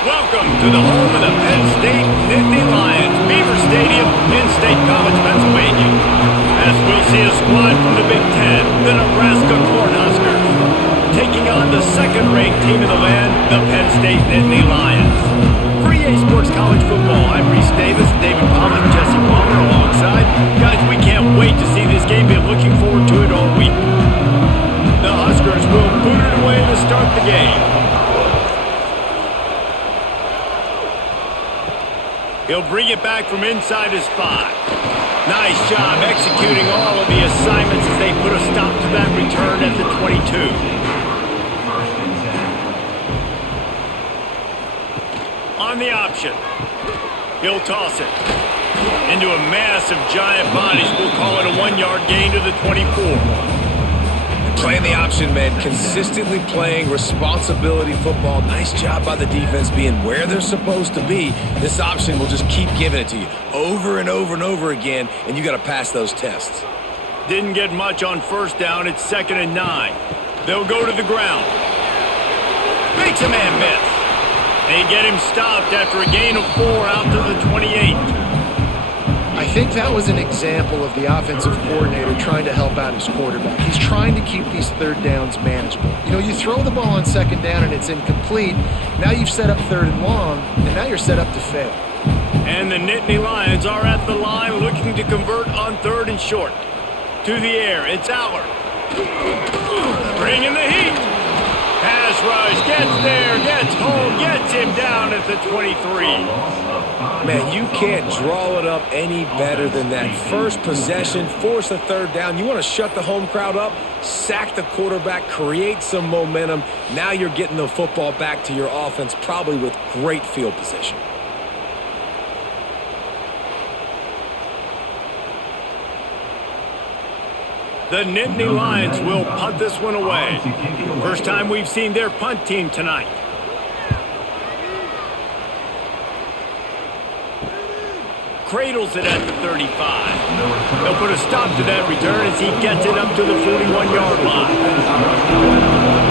Welcome to the home of the Penn State Nittany Lions, Beaver Stadium in State College, Pennsylvania. As we'll see a squad from the Big Ten, the Nebraska Cornhuskers, taking on the second-ranked team in the land, the Penn State Nittany Lions. For EA Sports College Football, I'm Reese Davis, David Pollock, Jesse Palmer alongside. Guys, we can't wait to see this game. Been looking forward to it all week. The Huskers will boot it away to start the game. He'll bring it back from inside his 5. Nice job executing all of the assignments as they put a stop to that return at the 22. On the option. He'll toss it into a mass of giant bodies. We'll call it a 1-yard gain to the 24. Playing the option, man. Consistently playing responsibility football. Nice job by the defense being where they're supposed to be. This option will just keep giving it to you over and over and over again, and you got to pass those tests. Didn't get much on first down. It's 2nd and 9. They'll go to the ground. Makes a man miss. They get him stopped after a gain of 4 out to the 28. I think that was an example of the offensive coordinator trying to help out his quarterback. He's trying to keep these third downs manageable. You know, you throw the ball on 2nd down and it's incomplete. Now you've set up 3rd and long, and now you're set up to fail. And the Nittany Lions are at the line looking to convert on 3rd and short. To the air, it's Aller. Bringing the heat. Pass rush, gets there, gets home, gets him down at the 23. Man, you can't draw it up any better than that. First possession, force a 3rd down. You want to shut the home crowd up, sack the quarterback, create some momentum. Now you're getting the football back to your offense, probably with great field position. The Nittany Lions will punt this one away. First time we've seen their punt team tonight. Cradles it at the 35. They'll put a stop to that return as he gets it up to the 41-yard line.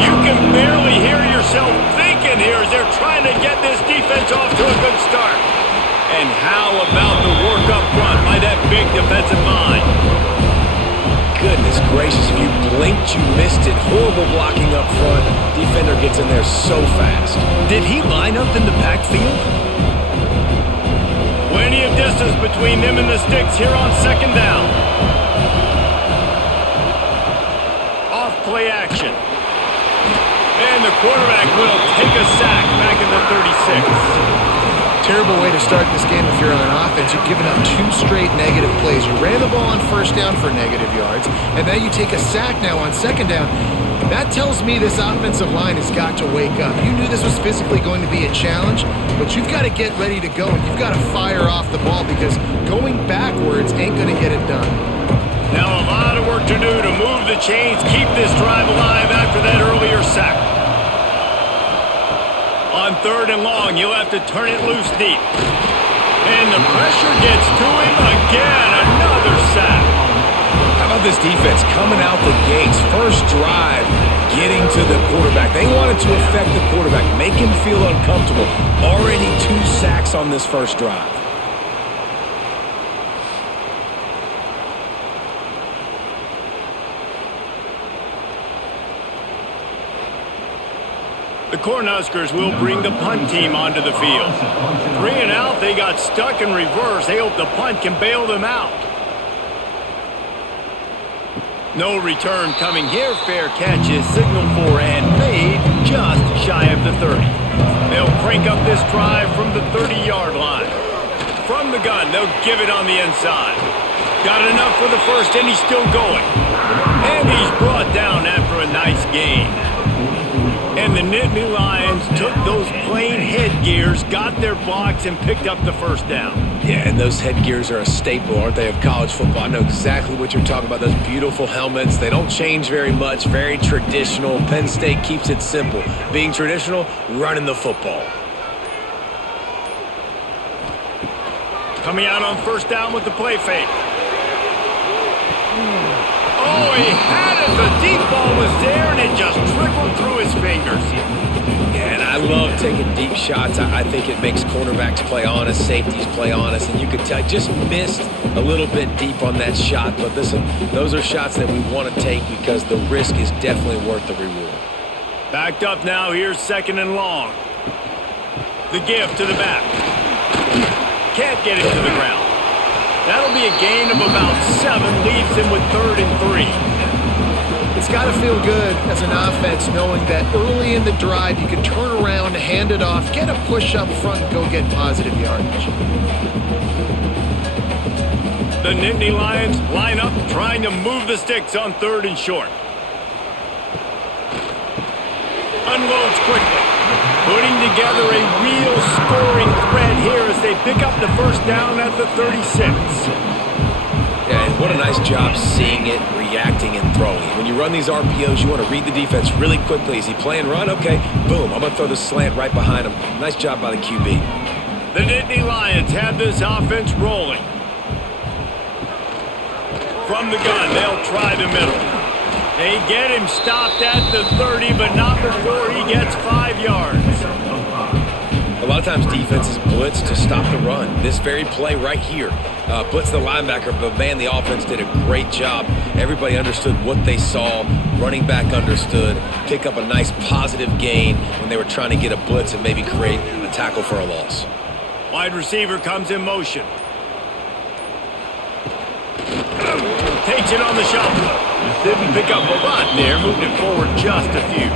You can barely hear yourself thinking here as they're trying to get this defense off to a good start. And how about the work up front by that big defensive line? Goodness gracious, if you blinked, you missed it. Horrible blocking up front. Defender gets in there so fast. Did he line up in the backfield? Plenty of distance between them and the sticks here on 2nd down. Off play action. And the quarterback will take a sack back in the 36. Terrible way to start this game if you're on offense. You've given up 2 straight negative plays. You ran the ball on 1st down for negative yards, and now you take a sack now on 2nd down. That tells me this offensive line has got to wake up. You knew this was physically going to be a challenge, but you've got to get ready to go, and you've got to fire off the ball because going backwards ain't going to get it done. Now a lot of work to do to move the chains, keep this drive alive after that earlier sack. On 3rd and long, you'll have to turn it loose deep. And the pressure gets to him again. Another sack. How about this defense coming out the gates? First drive, getting to the quarterback. They wanted to affect the quarterback, make him feel uncomfortable. Already 2 sacks on this first drive. The Cornhuskers will bring the punt team onto the field. 3 and out, they got stuck in reverse. They hope the punt can bail them out. No return coming here. Fair catch is signaled for and made just shy of the 30. They'll crank up this drive from the 30-yard line. From the gun, they'll give it on the inside. Got enough for the first, and he's still going. And he's brought down after a nice gain. And the Nittany Lions took those plain headgears, got their blocks, and picked up the 1st down. Yeah, and those headgears are a staple, aren't they, of college football? I know exactly what you're talking about, those beautiful helmets. They don't change very much, very traditional. Penn State keeps it simple. Being traditional, running the football. Coming out on 1st down with the play fake. Oh, he had it. The deep ball was there, and it just trickled through his fingers. Yeah, and I love taking deep shots. I think it makes cornerbacks play honest, safeties play honest, and you could tell just missed a little bit deep on that shot. But listen, those are shots that we want to take because the risk is definitely worth the reward. Backed up now, here's 2nd and long. The give to the back. Can't get it to the ground. That'll be a gain of about 7, leaves him with 3rd and 3. It's got to feel good as an offense knowing that early in the drive you can turn around, hand it off, get a push up front, and go get positive yardage. The Nittany Lions line up trying to move the sticks on 3rd and short. Unloads quickly, putting together a real scoring thread here as they pick up the 1st down at the 36. Yeah, and what a nice job seeing it, reacting, and throwing. When you run these RPOs, you want to read the defense really quickly. Is he playing run? Okay, boom, I'm going to throw the slant right behind him. Nice job by the QB. The Nittany Lions have this offense rolling. From the gun, they'll try the middle. They get him stopped at the 30, but not before he gets 5 yards. A lot of times defenses blitz to stop the run. This very play right here, blitz the linebacker, but man, the offense did a great job. Everybody understood what they saw. Running back understood. Pick up a nice positive gain when they were trying to get a blitz and maybe create a tackle for a loss. Wide receiver comes in motion. Takes it on the shuffle. Didn't pick up a lot there, moved it forward just a few.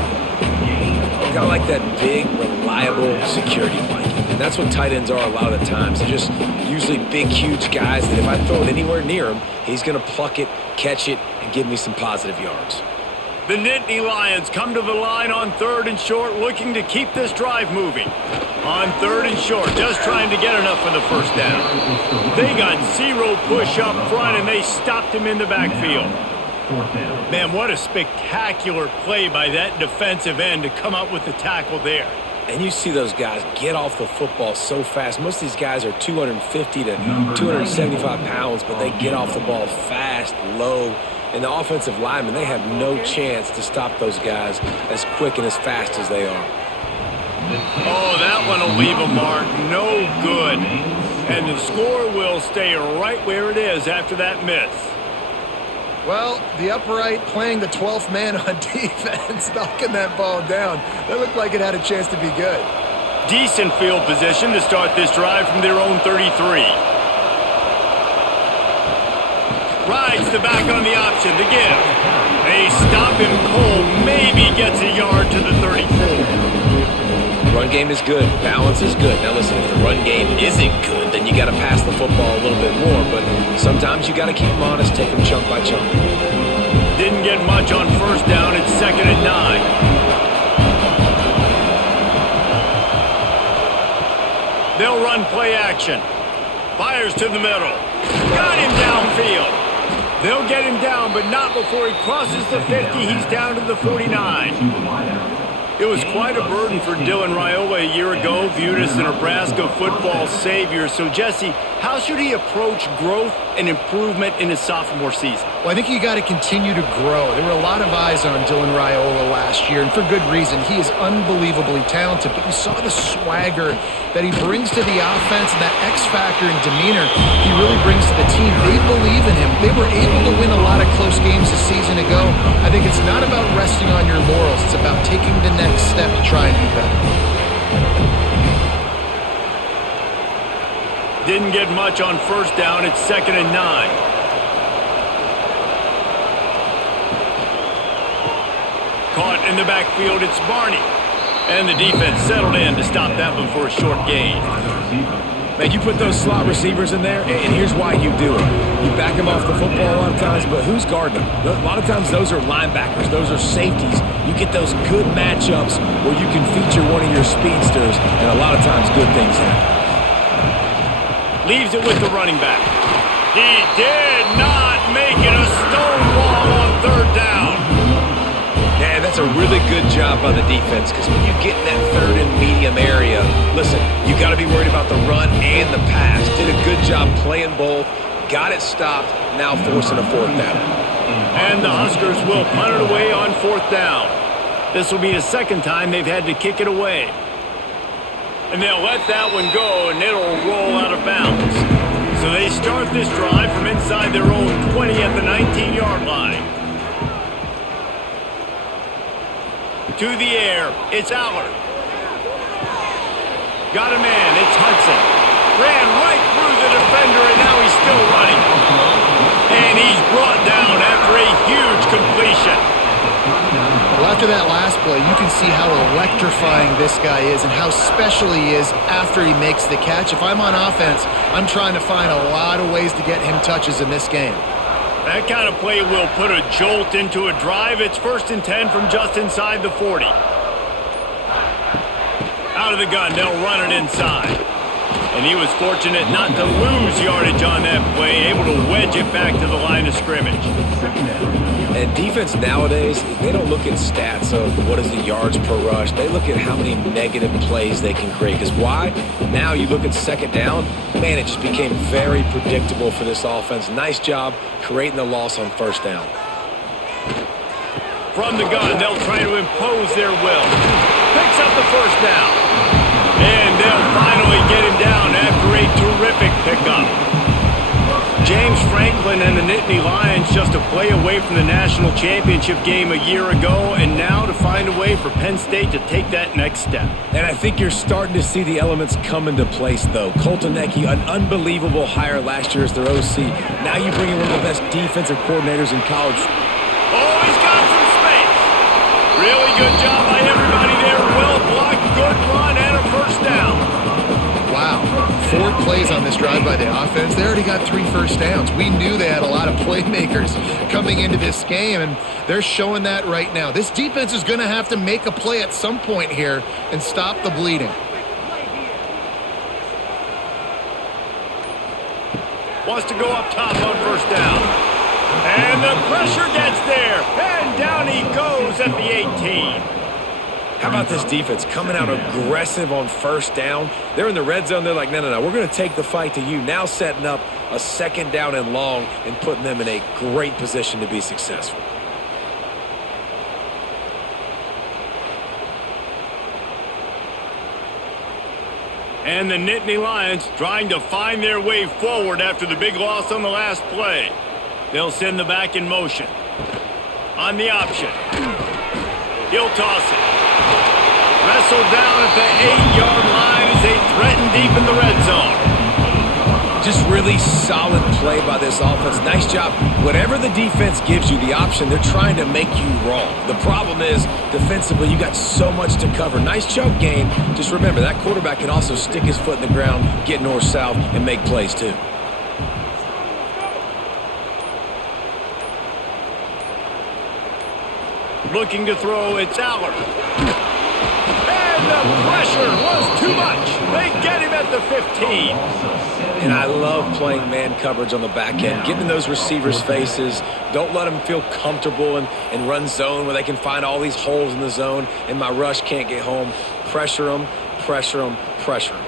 Got like that big, reliable security blanket. And that's what tight ends are a lot of the times. They're just usually big, huge guys that if I throw it anywhere near him, he's going to pluck it, catch it, and give me some positive yards. The Nittany Lions come to the line on 3rd and short, looking to keep this drive moving. On 3rd and short, just trying to get enough for the 1st down. They got 0 push up front, and they stopped him in the backfield. Man, what a spectacular play by that defensive end to come up with the tackle there. And you see those guys get off the football so fast. Most of these guys are 250 to 275 pounds, but they get off the ball fast, low. And the offensive linemen, they have no chance to stop those guys as quick and as fast as they are. Oh, that one will leave a mark. No good. And the score will stay right where it is after that miss. Well, the upright playing the 12th man on defense, knocking that ball down. That looked like it had a chance to be good. Decent field position to start this drive from their own 33. Rides the back on the option to give. They stop him cold, maybe gets a yard to the 34. Run game is good. Balance is good. Now listen, if the run game isn't good, then you got to pass the football a little bit more. But sometimes you got to keep them honest, take them chunk by chunk. Didn't get much on 1st down. It's 2nd and 9. They'll run play action. Fires to the middle. Got him downfield. They'll get him down, but not before he crosses the 50. He's down to the 49. It was quite a burden for Dylan Raiola a year ago, viewed as the Nebraska football savior. So, Jesse, how should he approach growth and improvement in his sophomore season? Well, I think you got to continue to grow. There were a lot of eyes on Dylan Raiola last year, and for good reason. He is unbelievably talented, but you saw the swagger that he brings to the offense and that X factor and demeanor he really brings to the team. They believe in him. They were able to win a lot of close games a season ago. I think it's not about resting on your laurels. It's about taking the next step to try and be better. Didn't get much on 1st down. It's 2nd and 9. Caught in the backfield. It's Barney. And the defense settled in to stop that one for a short gain. Man, you put those slot receivers in there, and here's why you do it. You back them off the football a lot of times, but who's guarding them? A lot of times those are linebackers. Those are safeties. You get those good matchups where you can feature one of your speedsters, and a lot of times good things happen. Leaves it with the running back. He did not make it a stonewall on 3rd down. Yeah, that's a really good job by the defense because when you get in that 3rd and medium area, listen, you got to be worried about the run and the pass. Did a good job playing both, got it stopped, now forcing a 4th down. And the Huskers will punt it away on 4th down. This will be the 2nd time they've had to kick it away. And they'll let that one go, and it'll roll out of bounds. So they start this drive from inside their own 20 at the 19-yard line. To the air, it's Allard. Got a man, it's Hudson. Ran right through the defender, and now he's still running. And he's brought down after a huge completion. Well, after that last play, you can see how electrifying this guy is and how special he is after he makes the catch. If I'm on offense, I'm trying to find a lot of ways to get him touches in this game. That kind of play will put a jolt into a drive. It's 1st and 10 from just inside the 40. Out of the gun, they'll run it inside. And he was fortunate not to lose yardage on that play, able to wedge it back to the line of scrimmage. And defense nowadays, they don't look at stats of what is the yards per rush. They look at how many negative plays they can create. Because why? Now you look at 2nd down, man, it just became very predictable for this offense. Nice job creating the loss on 1st down. From the gun, they'll try to impose their will. Picks up the 1st down. And they'll finally get him down after a terrific pickup. James Franklin and the Nittany Lions just a play away from the national championship game a year ago, and now to find a way for Penn State to take that next step. And I think you're starting to see the elements come into place, though. Colton Necky, an unbelievable hire last year as their OC. Now you bring in one of the best defensive coordinators in college. Oh, he's got some space. Really good job by everybody there. Well blocked, good run, and a 1st down. Wow, 4 plays on this drive by the offense. They already got 3 first downs. We knew they had a lot of playmakers coming into this game, and they're showing that right now. This defense is going to have to make a play at some point here and stop the bleeding. Wants to go up top on 1st down. And the pressure gets there. And down he goes at the 18. How about this defense coming out aggressive on 1st down? They're in the red zone. They're like, no, we're going to take the fight to you. Now setting up a 2nd down and long and putting them in a great position to be successful. And the Nittany Lions trying to find their way forward after the big loss on the last play. They'll send the back in motion. On the option. He'll toss it. Wrestled down at the 8-yard line as they threaten deep in the red zone. Just really solid play by this offense. Nice job. Whatever the defense gives you the option, they're trying to make you wrong. The problem is, defensively, you got so much to cover. Nice chunk gain. Just remember, that quarterback can also stick his foot in the ground, get north-south, and make plays too. Looking to throw, it's Allard. And the pressure was too much. They get him at the 15. And I love playing man coverage on the back end, getting in those receivers' faces. Don't let them feel comfortable and run zone where they can find all these holes in the zone and my rush can't get home. Pressure them, pressure them, pressure them.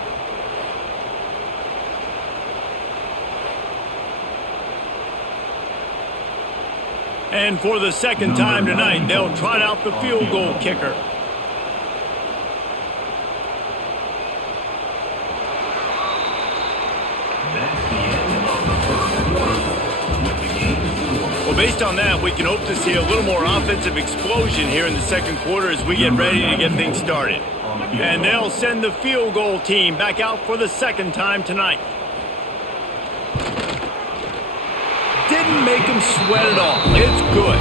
And for the 2nd time tonight, they'll trot out the field goal kicker. Well, based on that, we can hope to see a little more offensive explosion here in the 2nd quarter as we get ready to get things started. And they'll send the field goal team back out for the 2nd time tonight. Didn't make him sweat at all. It's good.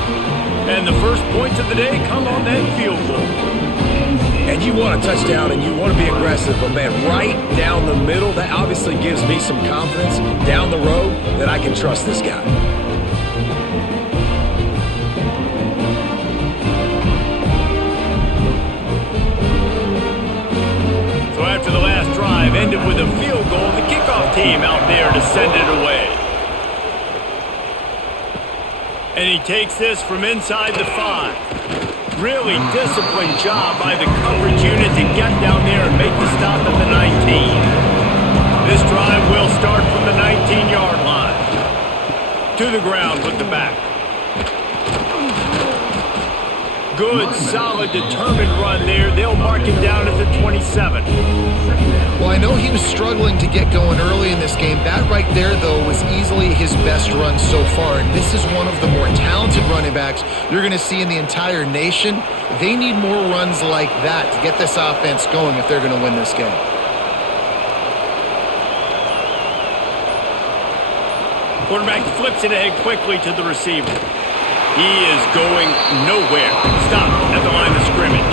And the first points of the day come on that field goal. And you want a touchdown and you want to be aggressive, but man, right down the middle, that obviously gives me some confidence down the road that I can trust this guy. So after the last drive ended with a field goal, the kickoff team out there to send it away. And he takes this from inside the 5. Really disciplined job by the coverage unit to get down there and make the stop at the 19. This drive will start from the 19-yard line. To the ground with the back. Good, solid, determined run there. They'll mark him down at the 27. he was struggling to get going early in this game. That right there, though, was easily his best run so far. And this is one of the more talented running backs you're going to see in the entire nation. They need more runs like that to get this offense going if they're going to win this game. Quarterback flips it ahead quickly to the receiver. He is going nowhere. Stop at the line of scrimmage.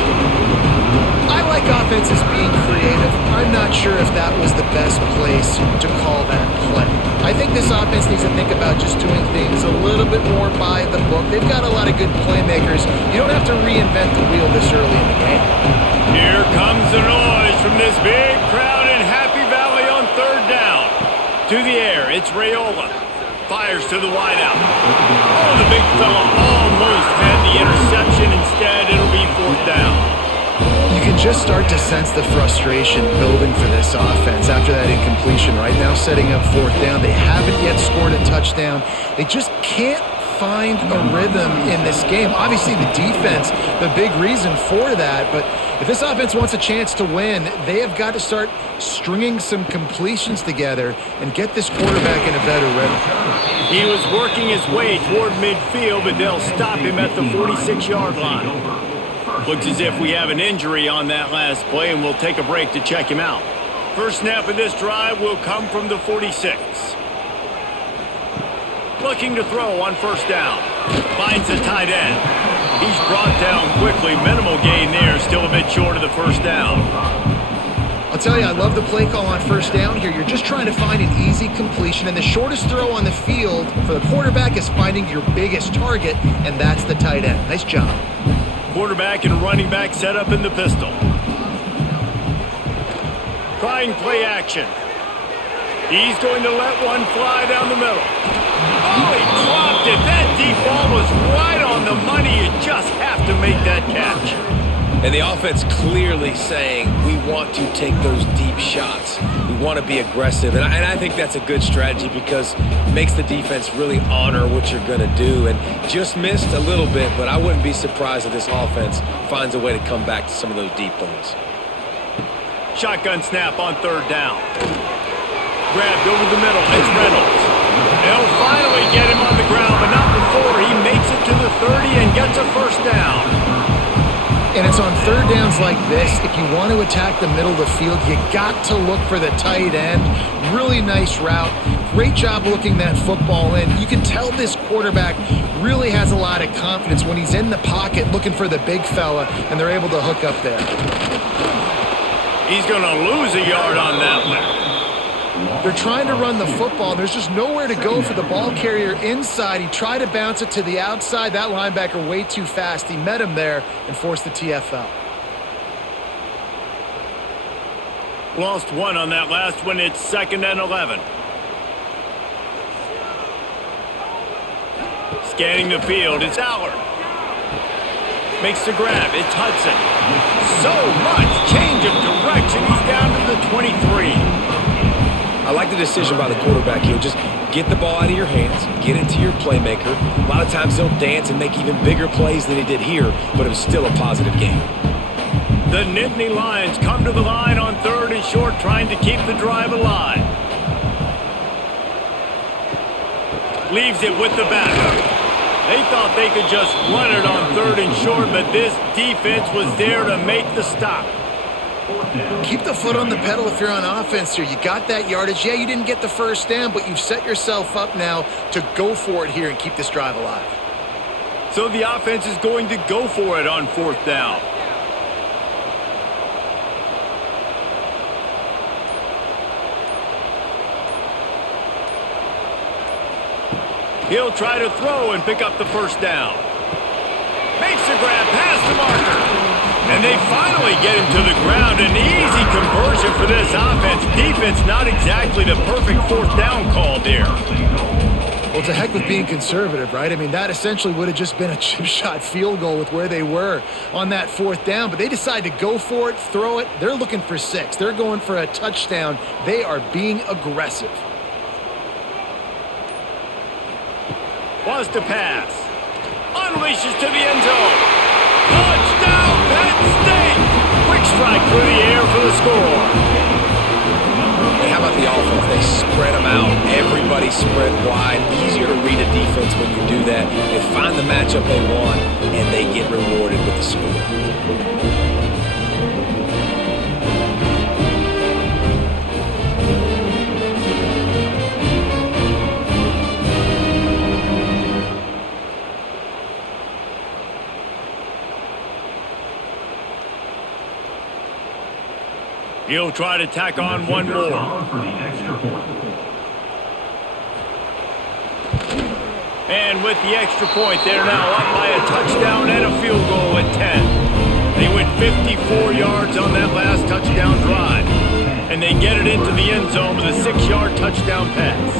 I like offenses being creative. I'm not sure if that was the best place to call that play. I think this offense needs to think about just doing things a little bit more by the book. They've got a lot of good playmakers. You don't have to reinvent the wheel this early in the game. Here comes the noise from this big crowd in Happy Valley on third down. To the air, it's Raiola. Fires to the wideout. Oh, the big fella almost had the interception. Instead, it'll be fourth down. You can just start to sense the frustration building for this offense after that incompletion. Right now, setting up fourth down. They haven't yet scored a touchdown. They just can't find a rhythm in this game. Obviously, the defense, the big reason for that. But if this offense wants a chance to win, they have got to start stringing some completions together and get this quarterback in a better rhythm. He was working his way toward midfield, but they'll stop him at the 46-yard line. Looks as if we have an injury on that last play, and we'll take a break to check him out. First snap of this drive will come from the 46. Looking to throw on first down. Finds the tight end. He's brought down quickly. Minimal gain there. Still a bit short of the first down. I'll tell you, I love the play call on first down here. You're just trying to find an easy completion, and the shortest throw on the field for the quarterback is finding your biggest target, and that's the tight end. Nice job. Quarterback and running back set up in the pistol. Trying play action. He's going to let one fly down the middle. Oh, he dropped it. That deep ball was right on the money. You just have to make that catch. And the offense clearly saying, we want to take those deep shots. We want to be aggressive. And I think that's a good strategy because it makes the defense really honor what you're going to do. And just missed a little bit, but I wouldn't be surprised if this offense finds a way to come back to some of those deep balls. Shotgun snap on third down. Grabbed over the middle. It's Reynolds. They'll finally get him on the ground, but not before he makes it to the 30 and gets a first down. And it's on third downs like this. If you want to attack the middle of the field, you got to look for the tight end. Really nice route. Great job looking that football in. You can tell this quarterback really has a lot of confidence when he's in the pocket looking for the big fella, and they're able to hook up there. He's going to lose a yard on that one. They're trying to run the football. There's just nowhere to go for the ball carrier inside. He tried to bounce it to the outside. That linebacker way too fast. He met him there and forced the TFL. Lost one on that last one. It's 2nd and 11. Scanning the field. It's Allard. Makes the grab. It's Hudson. So much change of direction. He's down to the 23. I like the decision by the quarterback here. Just get the ball out of your hands, get it to your playmaker. A lot of times they'll dance and make even bigger plays than he did here, but it was still a positive game. The Nittany Lions come to the line on third and short, trying to keep the drive alive. Leaves it with the back. They thought they could just run it on third and short, but this defense was there to make the stop. Keep the foot on the pedal if you're on offense here. You got that yardage. Yeah, you didn't get the first down, but you've set yourself up now to go for it here and keep this drive alive. So the offense is going to go for it on fourth down. He'll try to throw and pick up the first down. Makes the grab past the marker. And they finally get him to the ground. An easy conversion for this offense. Defense not exactly the perfect fourth down call there. Well, to heck with being conservative, right? I mean, that essentially would have just been a chip shot field goal with where they were on that fourth down. But they decide to go for it, throw it. They're looking for 6. They're going for a touchdown. They are being aggressive. Wants to pass. Unleashes to the end zone. Touchdown, Penn State! Quick strike through the air for the score. the matchup they want, and they get rewarded with the score. He'll try to tack on one more. And with the extra point, they're now up by a touchdown and a field goal at 10. They went 54 yards on that last touchdown drive. And they get it into the end zone with a 6-yard touchdown pass.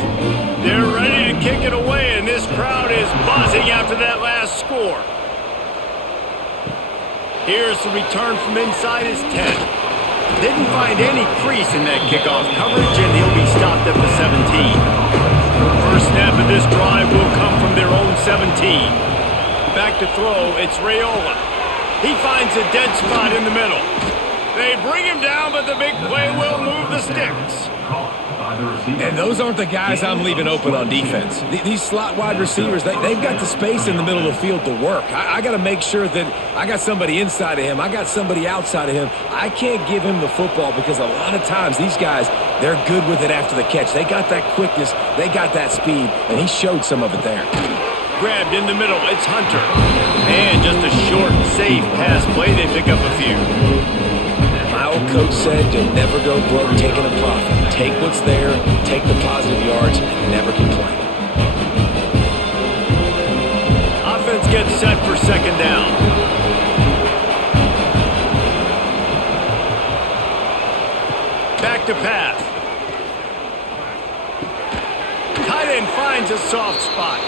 They're ready to kick it away, and this crowd is buzzing after that last score. Here's the return from inside his 10. Didn't find any crease in that kickoff coverage, and he'll be stopped at the 17. First snap of this drive will come from their own 17. Back to throw, it's Raiola. He finds a dead spot in the middle. They bring him down, but the big play will move the sticks. And those aren't the guys I'm leaving open on defense. These slot wide receivers, they've got the space in the middle of the field to work. I got to make sure that I got somebody inside of him. I got somebody outside of him. I can't give him the football because a lot of times these guys, they're good with it after the catch. They got that quickness. They got that speed, and he showed some of it there. Grabbed in the middle, it's Hunter. And just a short, safe pass play, they pick up a few. My old coach said you'll never go broke taking a profit. Take what's there, take the positive yards, and never complain. Offense gets set for second down. Back to pass. Tight end finds a soft spot.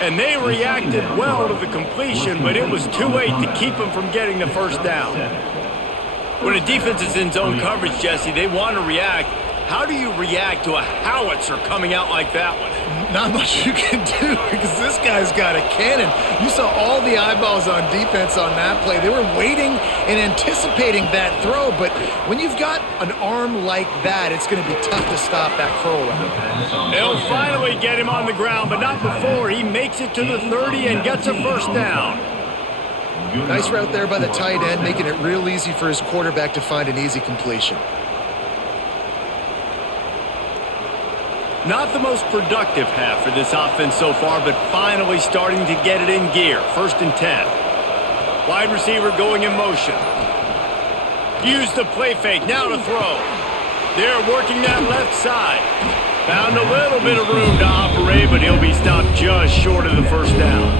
And they reacted well to the completion, but it was too late to keep them from getting the first down. When a defense is in zone coverage, Jesse, they want to react. How do you react to a howitzer coming out like that one? Not much you can do because this guy's got a cannon. You saw all the eyeballs on defense on that play. They were waiting and anticipating that throw, but when you've got an arm like that, it's going to be tough to stop that curl route. They'll finally get him on the ground, but not before. He makes it to the 30 and gets a first down. Nice route there by the tight end, making it real easy for his quarterback to find an easy completion. Not the most productive half for this offense so far, but finally starting to get it in gear. 1st and 10. Wide receiver going in motion. Use the play fake, now to throw. They're working that left side. Found a little bit of room to operate, but he'll be stopped just short of the first down.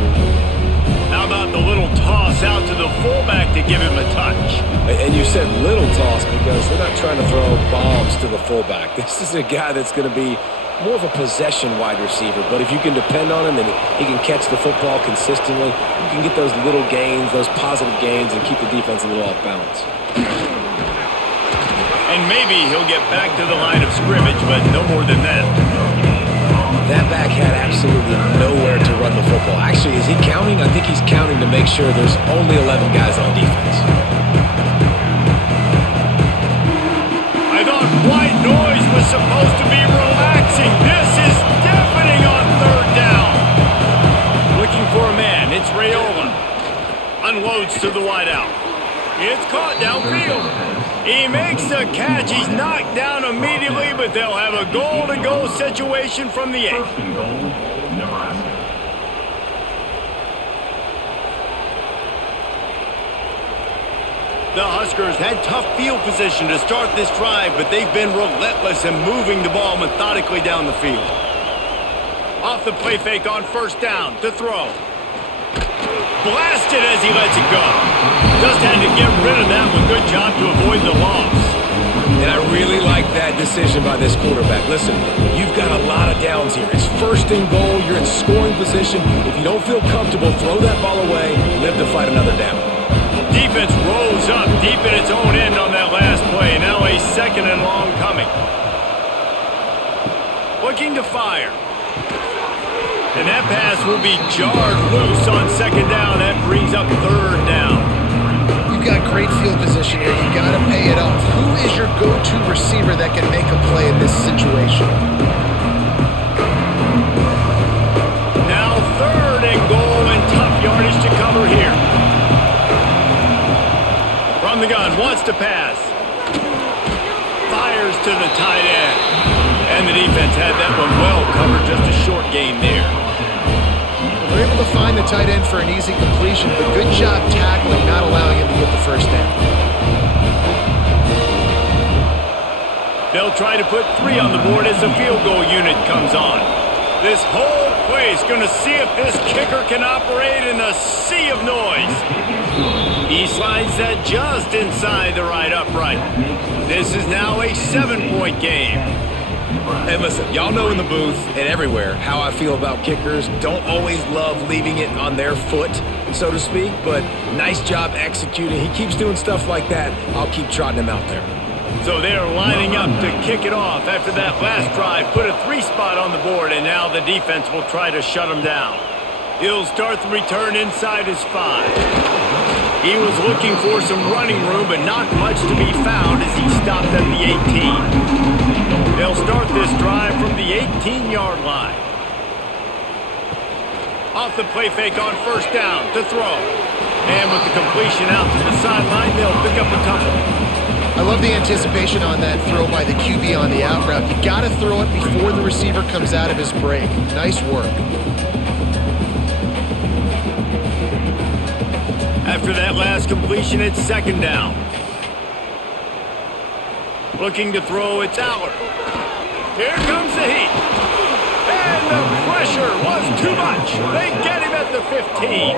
How about the little toss out to the fullback to give him a touch? And you said little toss because they're not trying to throw bombs to the fullback. This is a guy that's going to be more of a possession wide receiver, but if you can depend on him and he can catch the football consistently, you can get those little gains, those positive gains, and keep the defense a little off balance. And maybe he'll get back to the line of scrimmage, but no more than that. That back had absolutely nowhere to run the football. Actually, is he counting? I think he's counting to make sure there's only 11 guys on defense. I thought white noise was supposed to be relaxing. This is deafening on 3rd down. Looking for a man. It's Raiola. Unloads to the wideout. It's caught downfield. He makes the catch. He's knocked down immediately, but they'll have a goal-to-go situation from the 8. The Huskers had tough field position to start this drive, but they've been relentless in moving the ball methodically down the field. Off the play fake on 1st down to throw. Blasted as he lets it go. Just had to get rid of that one. Good job to avoid the loss. And I really like that decision by this quarterback. Listen, you've got a lot of downs here. It's 1st and goal. You're in scoring position. If you don't feel comfortable, throw that ball away. Live to fight another down. Defense rolls up deep in its own end on that last play. Now a 2nd and long coming. Looking to fire. And that pass will be jarred loose on 2nd down. That brings up 3rd down. You've got great field position here. You got to pay it off. Who is your go-to receiver that can make a play in this situation? Now 3rd and goal and touchdown. to pass. Fires to the tight end. And the defense had that one well covered, just a short gain there. They're able to find the tight end for an easy completion, but good job tackling, not allowing him to get the first down. They'll try to put 3 on the board as the field goal unit comes on. This whole place going to see if this kicker can operate in a sea of noise. He slides that just inside the right upright. This is now a 7-point game. Hey, listen, y'all know in the booth and everywhere how I feel about kickers. Don't always love leaving it on their foot, so to speak, but nice job executing. He keeps doing stuff like that. I'll keep trotting him out there. So they're lining up to kick it off after that last drive. Put a 3 spot on the board, and now the defense will try to shut him down. He'll start the return inside his 5. He was looking for some running room, but not much to be found as he stopped at the 18. They'll start this drive from the 18-yard line. Off the play fake on first down to throw. And with the completion out to the sideline, they'll pick up a couple. I love the anticipation on that throw by the QB on the out route. You got to throw it before the receiver comes out of his break. Nice work. After that last completion, it's second down. Looking to throw, it's Allard. Here comes the heat. And the pressure was too much. They get him at the 15.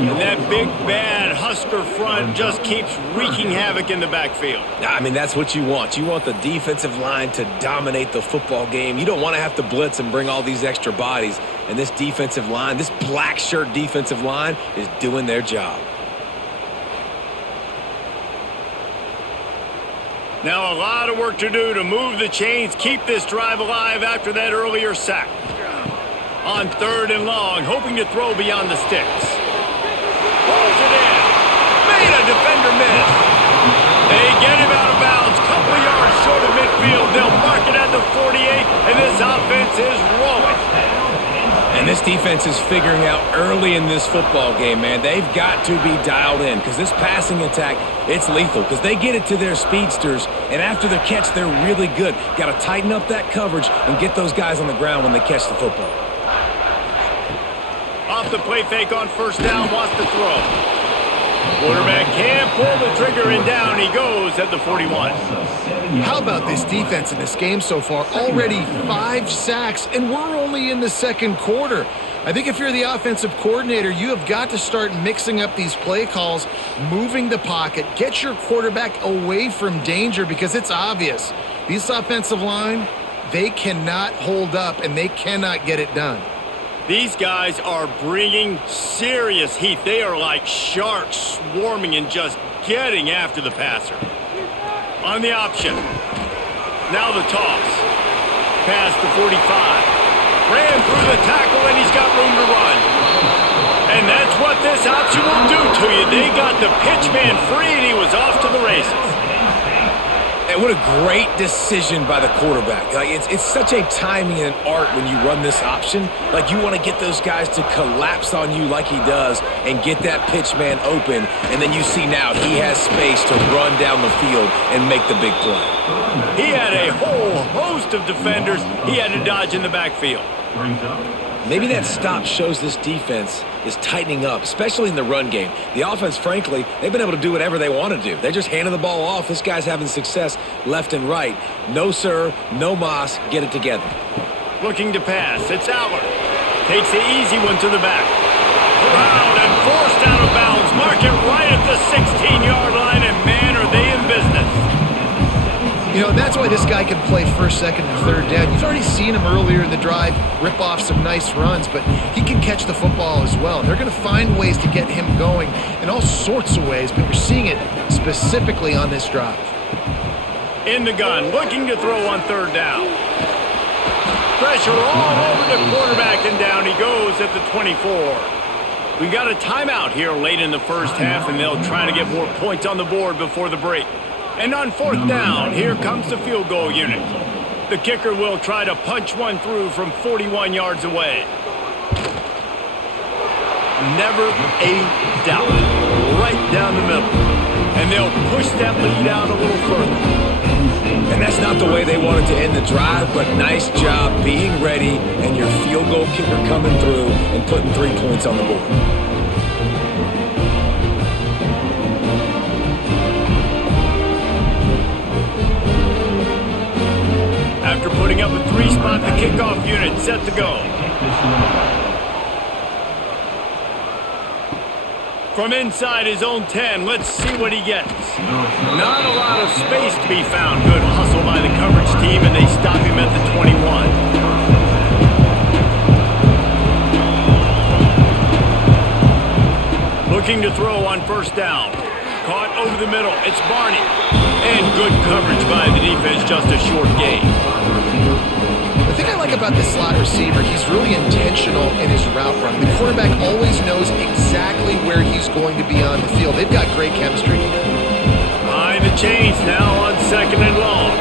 And that big, bad Husker front just keeps wreaking havoc in the backfield. I mean, that's what you want. You want the defensive line to dominate the football game. You don't want to have to blitz and bring all these extra bodies. And this defensive line, this black shirt defensive line is doing their job. Now a lot of work to do to move the chains, keep this drive alive after that earlier sack. On 3rd and long, hoping to throw beyond the sticks. Pulls it in. Made a defender miss. They get him out of bounds. Couple of yards short of midfield. They'll mark it at the 48, and this offense is rolling. And this defense is figuring out early in this football game, man. They've got to be dialed in because this passing attack, it's lethal because they get it to their speedsters, and after the catch, they're really good. Got to tighten up that coverage and get those guys on the ground when they catch the football. Off the play fake on first down, wants to throw. Quarterback can't pull the trigger, and down he goes at the 41. How about this defense in this game so far? Already 5 sacks, and we're only in the second quarter. I think if you're the offensive coordinator, you have got to start mixing up these play calls, moving the pocket, get your quarterback away from danger because it's obvious. This offensive line, they cannot hold up, and they cannot get it done. These guys are bringing serious heat. They are like sharks swarming and just getting after the passer. On the option. Now the toss. Past the 45. Ran through the tackle, and he's got room to run. And that's what this option will do to you. They got the pitch man free, and he was off to the races. And what a great decision by the quarterback. Like it's such a timing and an art when you run this option. Like you want to get those guys to collapse on you like he does and get that pitch man open. And then you see now he has space to run down the field and make the big play. He had a whole host of defenders he had to dodge in the backfield. Maybe that stop shows this defense is tightening up, especially in the run game. The offense, frankly, they've been able to do whatever they want to do. They're just handing the ball off. This guy's having success left and right. No, sir. No, Moss. Get it together. Looking to pass. It's Allard. Takes the easy one to the back. Around and forced out of bounds. Mark it right at the 16-yard line, and man, are they in business. You know, that's why this guy can play first, second, and third down. You've already seen him earlier in the drive rip off some nice runs, but he can catch the football as well. They're going to find ways to get him going in all sorts of ways, but you're seeing it specifically on this drive. In the gun, looking to throw on third down. Pressure all over the quarterback, and down he goes at the 24. We got a timeout here late in the first half, and they'll try to get more points on the board before the break. And on fourth down, here comes the field goal unit. The kicker will try to punch one through from 41 yards away. Never a doubt. Right down the middle. and they'll push that lead out a little further. And that's not the way they wanted to end the drive, but nice job being ready and your field goal kicker coming through and putting 3 points on the board. After putting up a 3-spot, the kickoff unit set to go. From inside his own 10, let's see what he gets. Not a lot of space to be found. Good hustle by the coverage team, and they stop him at the 21. Looking to throw on first down. Caught over the middle. It's Barney. And good coverage by the defense, just a short gain. The thing I like about this slot receiver, he's really intentional in his route running. The quarterback always knows exactly where he's going to be on the field. They've got great chemistry. Behind the chains now on 2nd and long.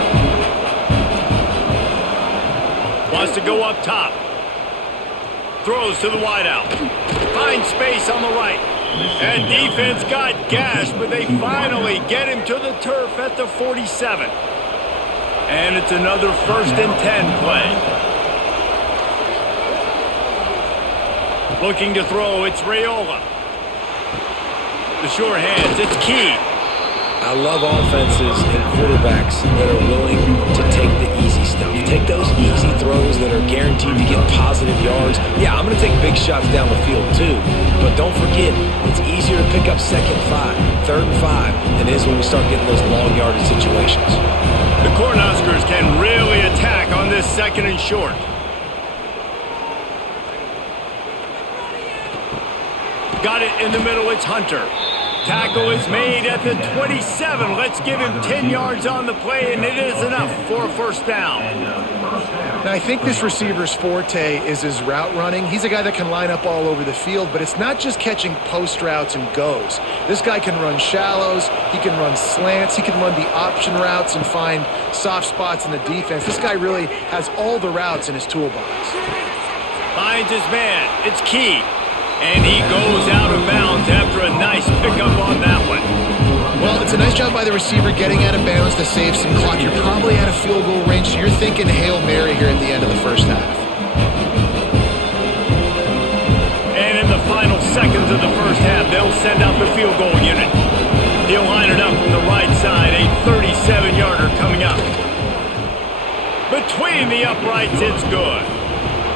Wants to go up top. Throws to the wideout. Finds space on the right. And defense got gashed, but they finally get him to the turf at the 47. And it's another 1st and 10 play. Looking to throw, it's Raiola. The sure hands, it's Key. I love offenses and quarterbacks that are willing to take the easy stuff. Take those easy throws that are guaranteed to get positive yards. Yeah, I'm going to take big shots down the field too. But don't forget, it's easier to pick up 2nd and 5, 3rd and 5 than it is when we start getting those long yardage situations. The Cornhuskers can really attack on this 2nd and short. Got it in the middle, it's Hunter. Tackle is made at the 27. Let's give him 10 yards on the play, and it is enough for a 1st down. Now, I think this receiver's forte is his route running. He's a guy that can line up all over the field, but it's not just catching post routes and goes. This guy can run shallows, he can run slants, he can run the option routes and find soft spots in the defense. This guy really has all the routes in his toolbox. Finds his man. It's Key. And he goes out of bounds after a nice pickup on that one. Well, it's a nice job by the receiver getting out of bounds to save some clock. You're probably out of field goal range, so you're thinking Hail Mary here at the end of the 1st half. And in the final seconds of the 1st half, they'll send out the field goal unit. He'll line it up from the right side, a 37-yarder coming up. Between the uprights, it's good.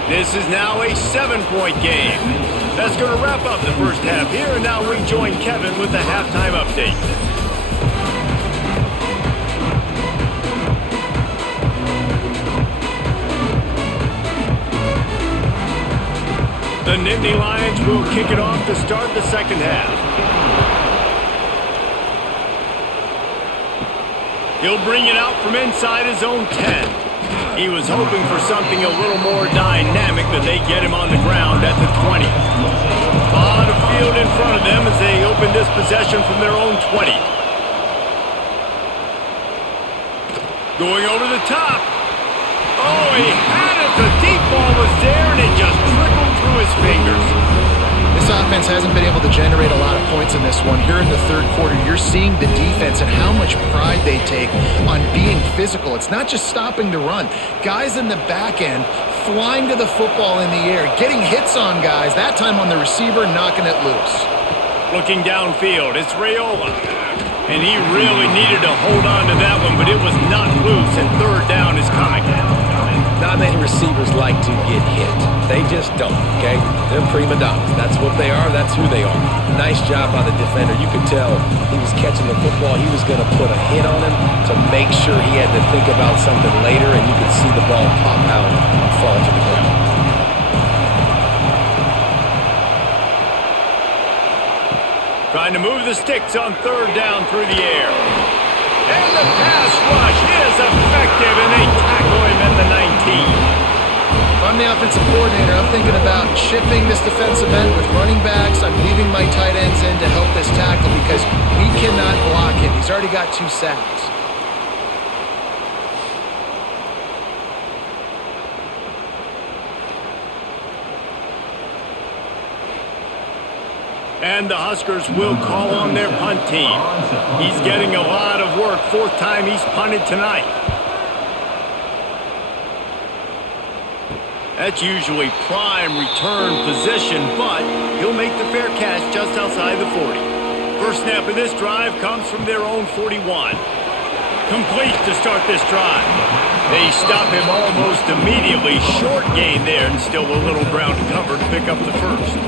This is now a 7-point game. That's going to wrap up the 1st half here, and now we join Kevin with the halftime update. The Nittany Lions will kick it off to start the 2nd half. He'll bring it out from inside his own 10. He was hoping for something a little more dynamic, but they get him on the ground at the 20. A lot of field in front of them as they open this possession from their own 20. Going over the top. Oh, he had it. The deep ball was there, and it just trickled through his fingers. This offense hasn't been able to generate a lot of points in this one. Here in the 3rd quarter, you're seeing the defense and how much pride they take on being physical. It's not just stopping the run. Guys in the back end flying to the football in the air, getting hits on guys, that time on the receiver, knocking it loose. Looking downfield, it's Raiola. And he really needed to hold on to that one, but it was not loose, and 3rd down is coming. Not many receivers like to get hit. They just don't, okay? They're prima donnas. That's what they are. That's who they are. Nice job by the defender. You could tell he was catching the football. He was going to put a hit on him to make sure he had to think about something later, and you could see the ball pop out and fall to the ground. Trying to move the sticks on 3rd down through the air. And the pass rush is effective, and they tackle him at the 19. If I'm the offensive coordinator, I'm thinking about chipping this defensive end with running backs. I'm leaving my tight ends in to help this tackle because we cannot block him. He's already got 2 sacks. And the Huskers will call on their punt team. He's getting a lot of work, fourth time he's punted tonight. That's usually prime return position, but he'll make the fair catch just outside the 40. First snap of this drive comes from their own 41. Complete to start this drive. They stop him almost immediately. Short gain there, and still a little ground to cover to pick up the first.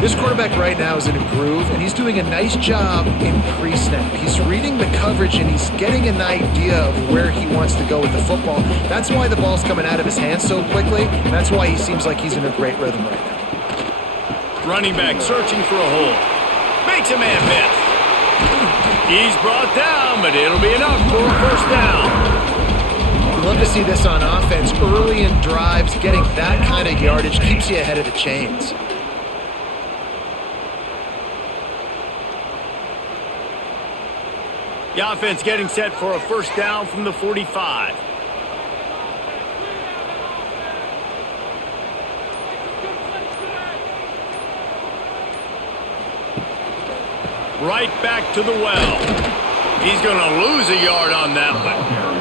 This quarterback right now is in a groove, and he's doing a nice job in pre-snap. He's reading the coverage, and he's getting an idea of where he wants to go with the football. That's why the ball's coming out of his hands so quickly, and that's why he seems like he's in a great rhythm right now. Running back searching for a hole. Makes a man miss. He's brought down, but it'll be enough for a first down. Love to see this on offense. Early in drives, getting that kind of yardage keeps you ahead of the chains. The offense getting set for a first down from the 45. Right back to the well. He's going to lose a yard on that one.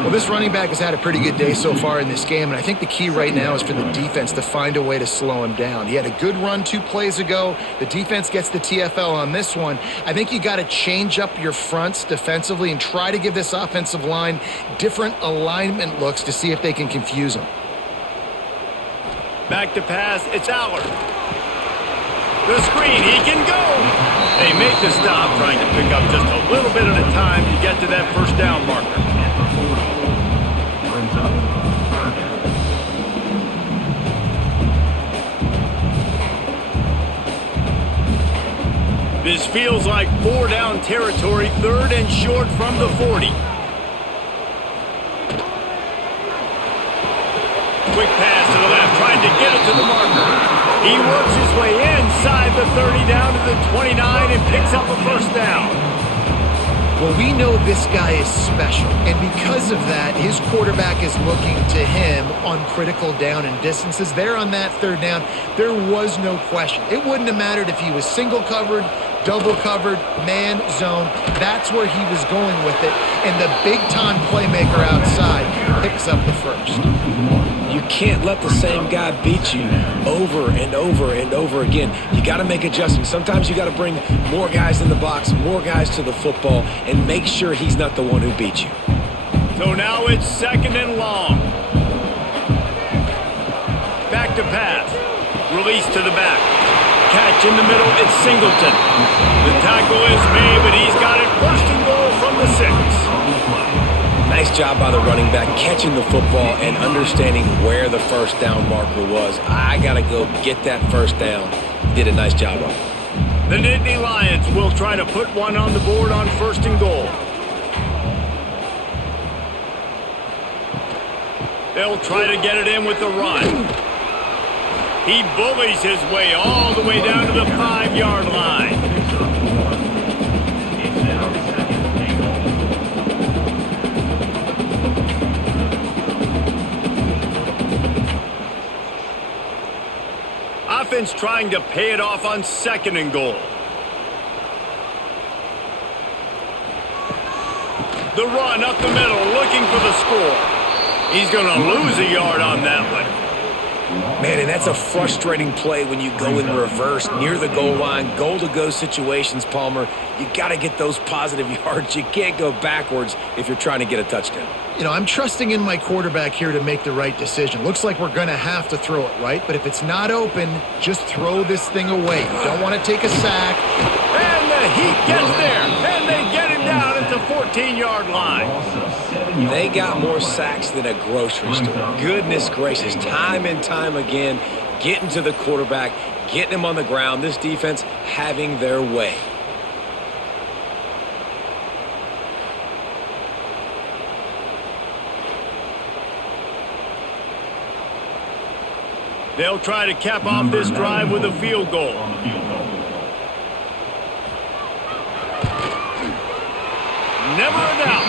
Well, this running back has had a pretty good day so far in this game, and I think the key right now is for the defense to find a way to slow him down. He had a good run 2 plays ago. The defense gets the TFL on this one. I think you got to change up your fronts defensively and try to give this offensive line different alignment looks to see if they can confuse him. Back to pass, it's Allard. The screen, he can go. They make the stop, trying to pick up just a little bit at a time to get to that first down marker. This feels like 4 down territory, 3rd and short from the 40. Quick pass to the left, trying to get it to the marker. He works his way inside the 30 down to the 29 and picks up a first down. Well, we know this guy is special, and because of that, his quarterback is looking to him on critical down and distances. There on that 3rd down, there was no question. It wouldn't have mattered if he was single covered, double covered, man zone. That's where he was going with it, and the big-time playmaker outside picks up the first. You can't let the same guy beat you over and over and over again. You got to make adjustments. Sometimes you got to bring more guys in the box, more guys to the football, and make sure he's not the one who beat you. So now it's 2nd and long. Back to pass. Release to the back. Catch in the middle, it's Singleton. The tackle is made, but he's got it 1st and goal from the 6. Nice job by the running back catching the football and understanding where the first down marker was. I got to go get that first down. Did a nice job of it. The Nittany Lions will try to put one on the board on 1st and goal. They'll try to get it in with the run. He bullies his way all the way down to the 5-yard line. Offense trying to pay it off on 2nd and goal. The run up the middle, looking for the score. He's going to lose a yard on that one. Man, and that's a frustrating play when you go in reverse near the goal line, goal-to-go situations, Palmer. You got to get those positive yards. You can't go backwards if you're trying to get a touchdown. You know, I'm trusting in my quarterback here to make the right decision. Looks like we're going to have to throw it, right? But if it's not open, just throw this thing away. You don't want to take a sack. And the Heat gets there, and they get him down at the 14-yard line. They got more sacks than a grocery store. Goodness gracious, time and time again, getting to the quarterback, getting him on the ground. This defense having their way. They'll try to cap off this drive with a field goal. Never a doubt.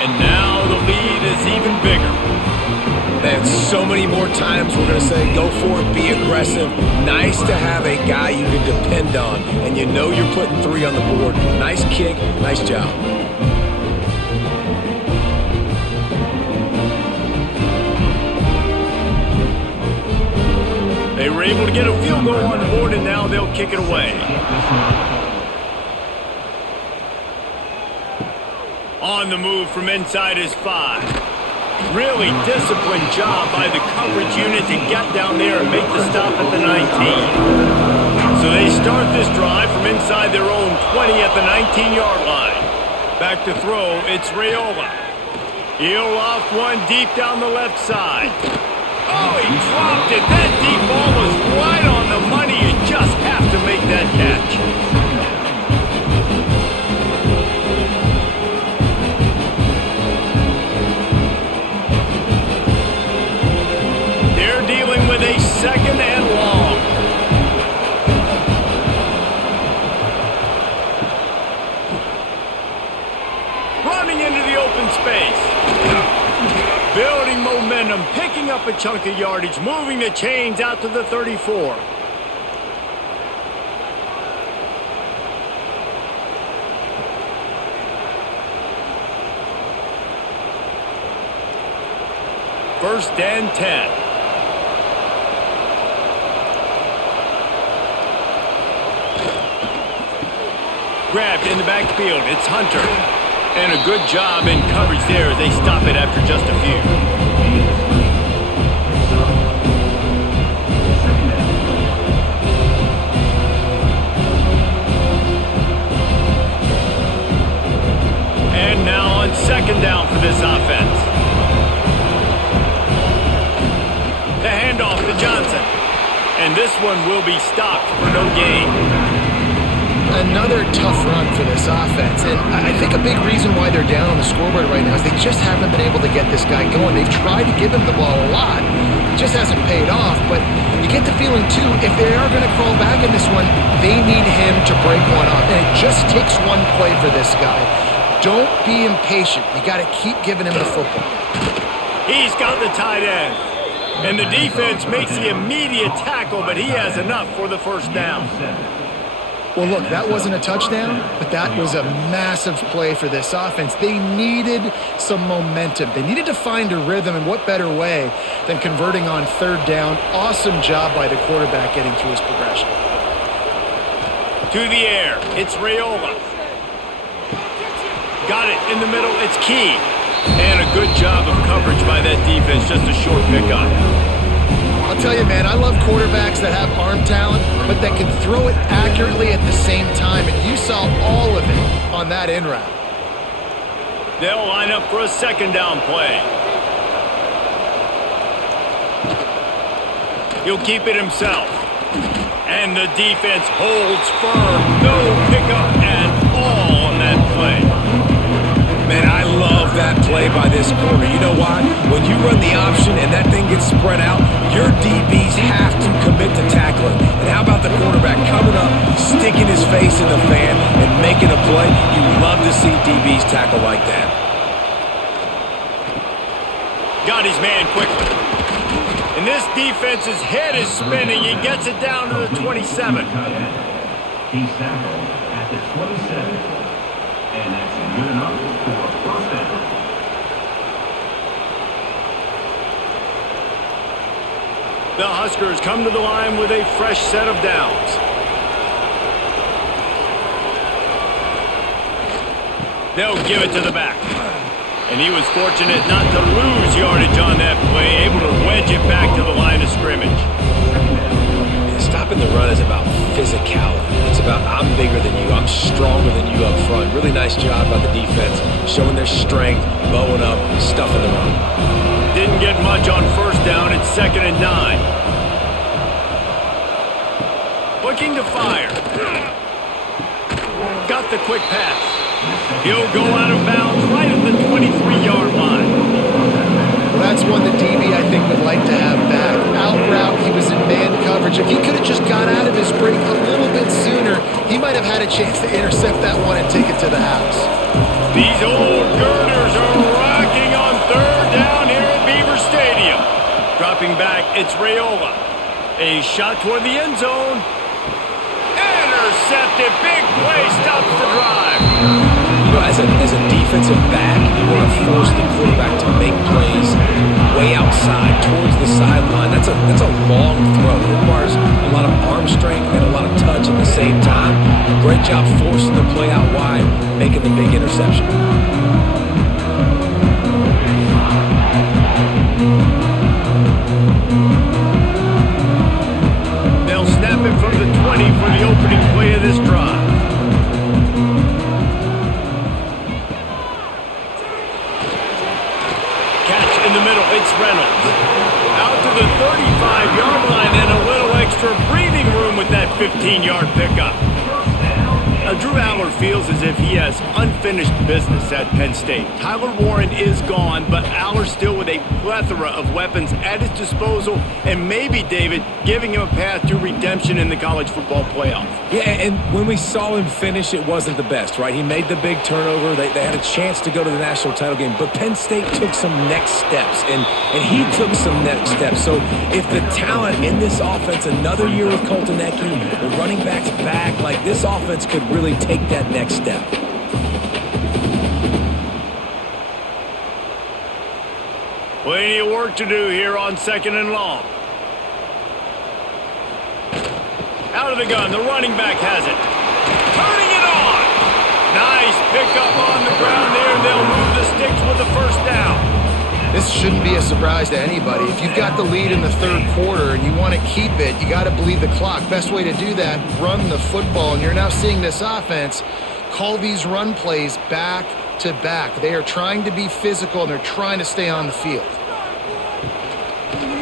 And now the lead is even bigger. That's So many more times we're going to say, go for it, be aggressive. Nice to have a guy you can depend on, and you know you're putting 3 on the board. Nice kick, nice job. They were able to get a field goal on the board, and now they'll kick it away. On the move from inside his 5. Really disciplined job by the coverage unit to get down there and make the stop at the 19. So they start this drive from inside their own 20 at the 19-yard line. Back to throw, it's Raiola. He'll loft one deep down the left side. Oh, he dropped it. That deep ball was right on the money. You just have to make that catch. They're dealing with a 2nd and long. Running into the open space. Building momentum, picking up a chunk of yardage, moving the chains out to the 34. First and 10. Grabbed in the backfield, it's Hunter. And a good job in coverage there as they stop it after just a few. And now on 2nd down for this offense. The handoff to Johnson. And this one will be stopped for no gain. Another tough run for this offense, and I think a big reason why they're down on the scoreboard right now is they just haven't been able to get this guy going. They've tried to give him the ball a lot. It just hasn't paid off, but you get the feeling, too, if they are going to crawl back in this one, they need him to break one off, and it just takes one play for this guy. Don't be impatient. You got to keep giving him the football. He's got the tight end, and the defense makes the immediate tackle, but he has enough for the first down. Well, look, that wasn't a touchdown, but that was a massive play for this offense. They needed some momentum. They needed to find a rhythm, and what better way than converting on 3rd down. Awesome job by the quarterback getting through his progression. To the air, it's Raiola. Got it in the middle, it's Key. And a good job of coverage by that defense, just a short pickup. I'll tell you, man, I love quarterbacks that have arm talent, but that can throw it accurately at the same time, and you saw all of it on that in route. They'll line up for a 2nd down play. He'll keep it himself. And the defense holds firm. No pickup at all on that play. Man, I love that play by this corner. You know why? When you run the option and that thing gets spread out, your DBs have to commit to tackling. And how about the quarterback coming up, sticking his face in the fan, and making a play? You love to see DBs tackle like that. Got his man quickly. And this defense's head is spinning. He gets it down to the 27. He's tackled at the 27. And that's good enough for first down. The Huskers come to the line with a fresh set of downs. They'll give it to the back. And he was fortunate not to lose yardage on that play, able to wedge it back to the line of scrimmage. Stopping the run is about physicality. It's about I'm bigger than you, I'm stronger than you up front. Really nice job by the defense, showing their strength, bowing up, stuffing the run. Didn't get much on 1st down, it's 2nd and 9. Looking to fire. Got the quick pass. He'll go out of bounds right at the 23-yard line. Well, that's one the DB, I think, would like to have back. Out route, he was in man coverage. If he could have just got out of his break a little bit sooner, he might have had a chance to intercept that one and take it to the house. These old girders are rocking on 3rd down here at Beaver Stadium. Drop Dropping back, it's Raiola. A shot toward the end zone. Intercepted. Big play. Stops the drive. You know, as a defensive back, you want to force the quarterback to make plays way outside, towards the sideline. That's a long throw. It requires a lot of arm strength and a lot of touch at the same time. Great job forcing the play out wide, making the big interception. They'll snap it from the 20 for the opening play of this drive. Catch in the middle, it's Reynolds. Out to the 35-yard line and a little extra breathing room with that 15-yard pickup. Now, Drew Aller feels as if he has unfinished business at Penn State. Tyler Warren is gone, but Aller still with a plethora of weapons at his disposal, and maybe, David, giving him a path to redemption in the college football playoff. Yeah, and when we saw him finish, it wasn't the best, right? He made the big turnover. They had a chance to go to the national title game, but Penn State took some next steps, and he took some next steps. So if the talent in this offense, another year with Colton Ecke, the running backs back, like this offense could really take that next step. Plenty of work to do here on 2nd and long. Out of the gun, the running back has it. Turning it on. Nice pickup on the ground there. They'll move the sticks with the first down. This shouldn't be a surprise to anybody. If you've got the lead in the third quarter and you want to keep it, you got to bleed the clock. Best way to do that, run the football. And you're now seeing this offense call these run plays back to back. They are trying to be physical and they're trying to stay on the field.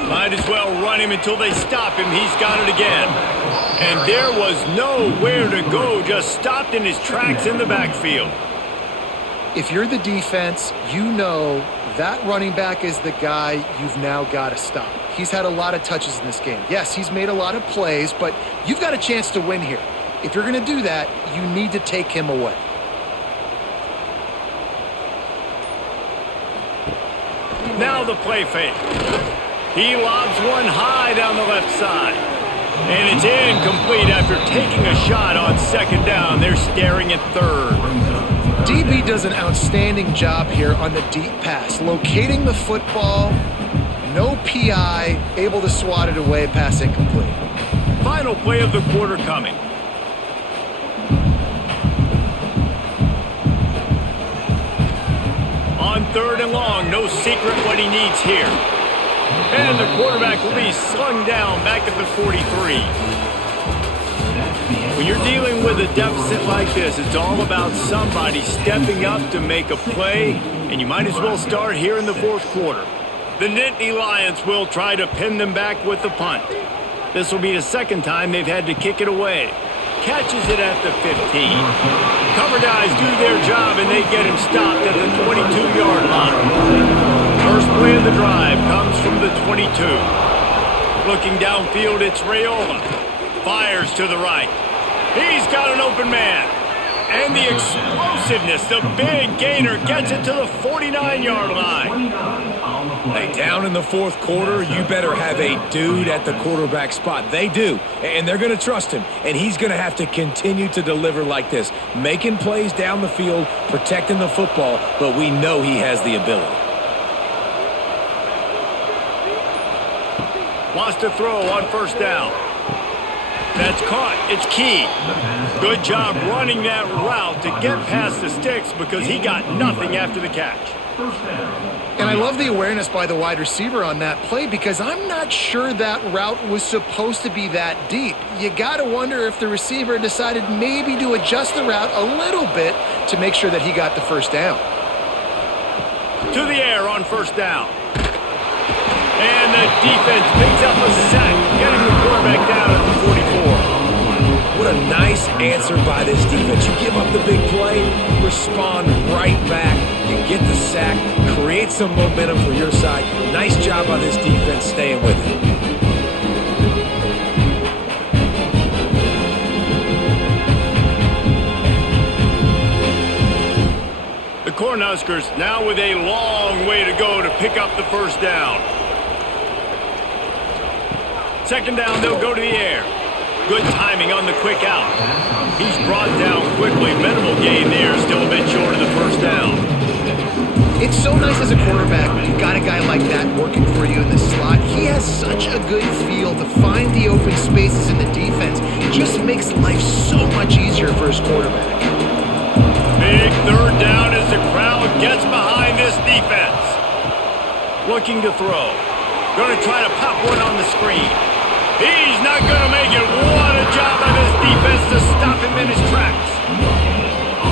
Might as well run him until they stop him. He's got it again. And there was nowhere to go, just stopped in his tracks in the backfield. If you're the defense, you know that running back is the guy you've now got to stop. He's had a lot of touches in this game. Yes, he's made a lot of plays, but you've got a chance to win here. If you're going to do that, you need to take him away. Now the play fake. He lobs one high down the left side. And it's incomplete after taking a shot on 2nd down. They're staring at 3rd. DB does an outstanding job here on the deep pass. Locating the football, no PI, able to swat it away, pass incomplete. Final play of the quarter coming. On 3rd and long, no secret what he needs here. And the quarterback will be slung down back at the 43. When you're dealing with a deficit like this, it's all about somebody stepping up to make a play, and you might as well start here in the 4th quarter. The Nittany Lions will try to pin them back with the punt. This will be the 2nd time they've had to kick it away. Catches it at the 15. Cover guys do their job, and they get him stopped at the 22-yard line. First play of the drive comes from the 22. Looking downfield, it's Raiola. Fires to the right. He's got an open man. And the explosiveness, the big gainer, gets it to the 49-yard line. Hey, down in the 4th quarter, you better have a dude at the quarterback spot. They do, and they're going to trust him. And he's going to have to continue to deliver like this, making plays down the field, protecting the football, but we know he has the ability. Wants to throw on 1st down. That's caught. It's Key. Good job running that route to get past the sticks because he got nothing after the catch. And I love the awareness by the wide receiver on that play because I'm not sure that route was supposed to be that deep. You got to wonder if the receiver decided maybe to adjust the route a little bit to make sure that he got the 1st down. To the air on 1st down. And the defense picks up a sack, getting the quarterback down at the 44. What a nice answer by this defense. You give up the big play, you respond right back, you get the sack, create some momentum for your side. Nice job by this defense staying with it. The Cornhuskers now with a long way to go to pick up the 1st down. Second down, they'll go to the air. Good timing on the quick out. He's brought down quickly. Minimal gain there, still a bit short of the first down. It's so nice as a quarterback when you've got a guy like that working for you in the slot. He has such a good feel to find the open spaces in the defense. It just makes life so much easier for his quarterback. Big third down as the crowd gets behind this defense. Looking to throw. Going to try to pop one on the screen. He's not going to make it. What a job by this defense to stop him in his tracks.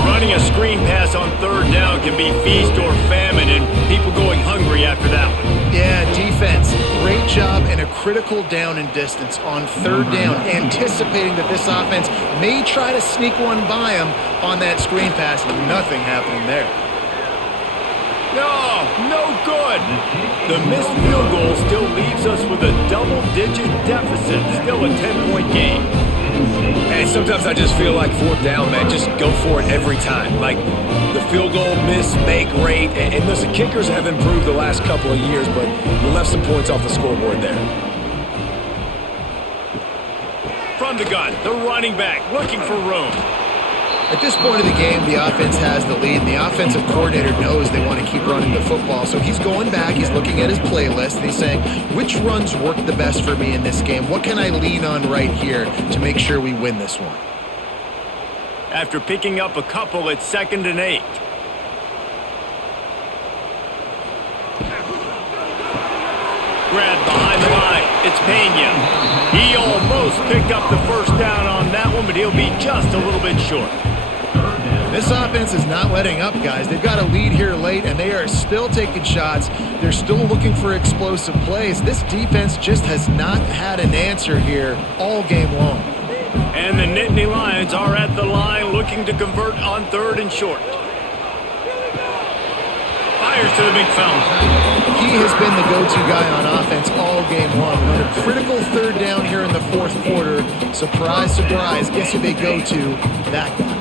Running a screen pass on third down can be feast or famine, and people going hungry after that one. Yeah, defense. Great job and a critical down and distance on third down, anticipating that this offense may try to sneak one by him on that screen pass. Nothing happening there. No good. The missed field goal still leaves us with a double-digit deficit. Still a 10-point game. And sometimes I just feel like fourth down, man, just go for it every time. Like the field goal miss, make rate. And listen, kickers have improved the last couple of years, but you left some points off the scoreboard there. From the gun, the running back looking for room. At this point of the game, the offense has the lead, and the offensive coordinator knows they want to keep running the football. So he's going back, he's looking at his playlist, and he's saying, which runs work the best for me in this game? What can I lean on right here to make sure we win this one? After picking up a couple, it's 2nd and 8. Grab behind the line. It's Pena. He almost picked up the first down on that one, but he'll be just a little bit short. This offense is not letting up, guys. They've got a lead here late, and they are still taking shots. They're still looking for explosive plays. This defense just has not had an answer here all game long. And the Nittany Lions are at the line looking to convert on 3rd and short. Fires to the big fountain. He has been the go-to guy on offense all game long. On a critical 3rd down here in the 4th quarter, surprise, surprise, guess who they go to? That guy.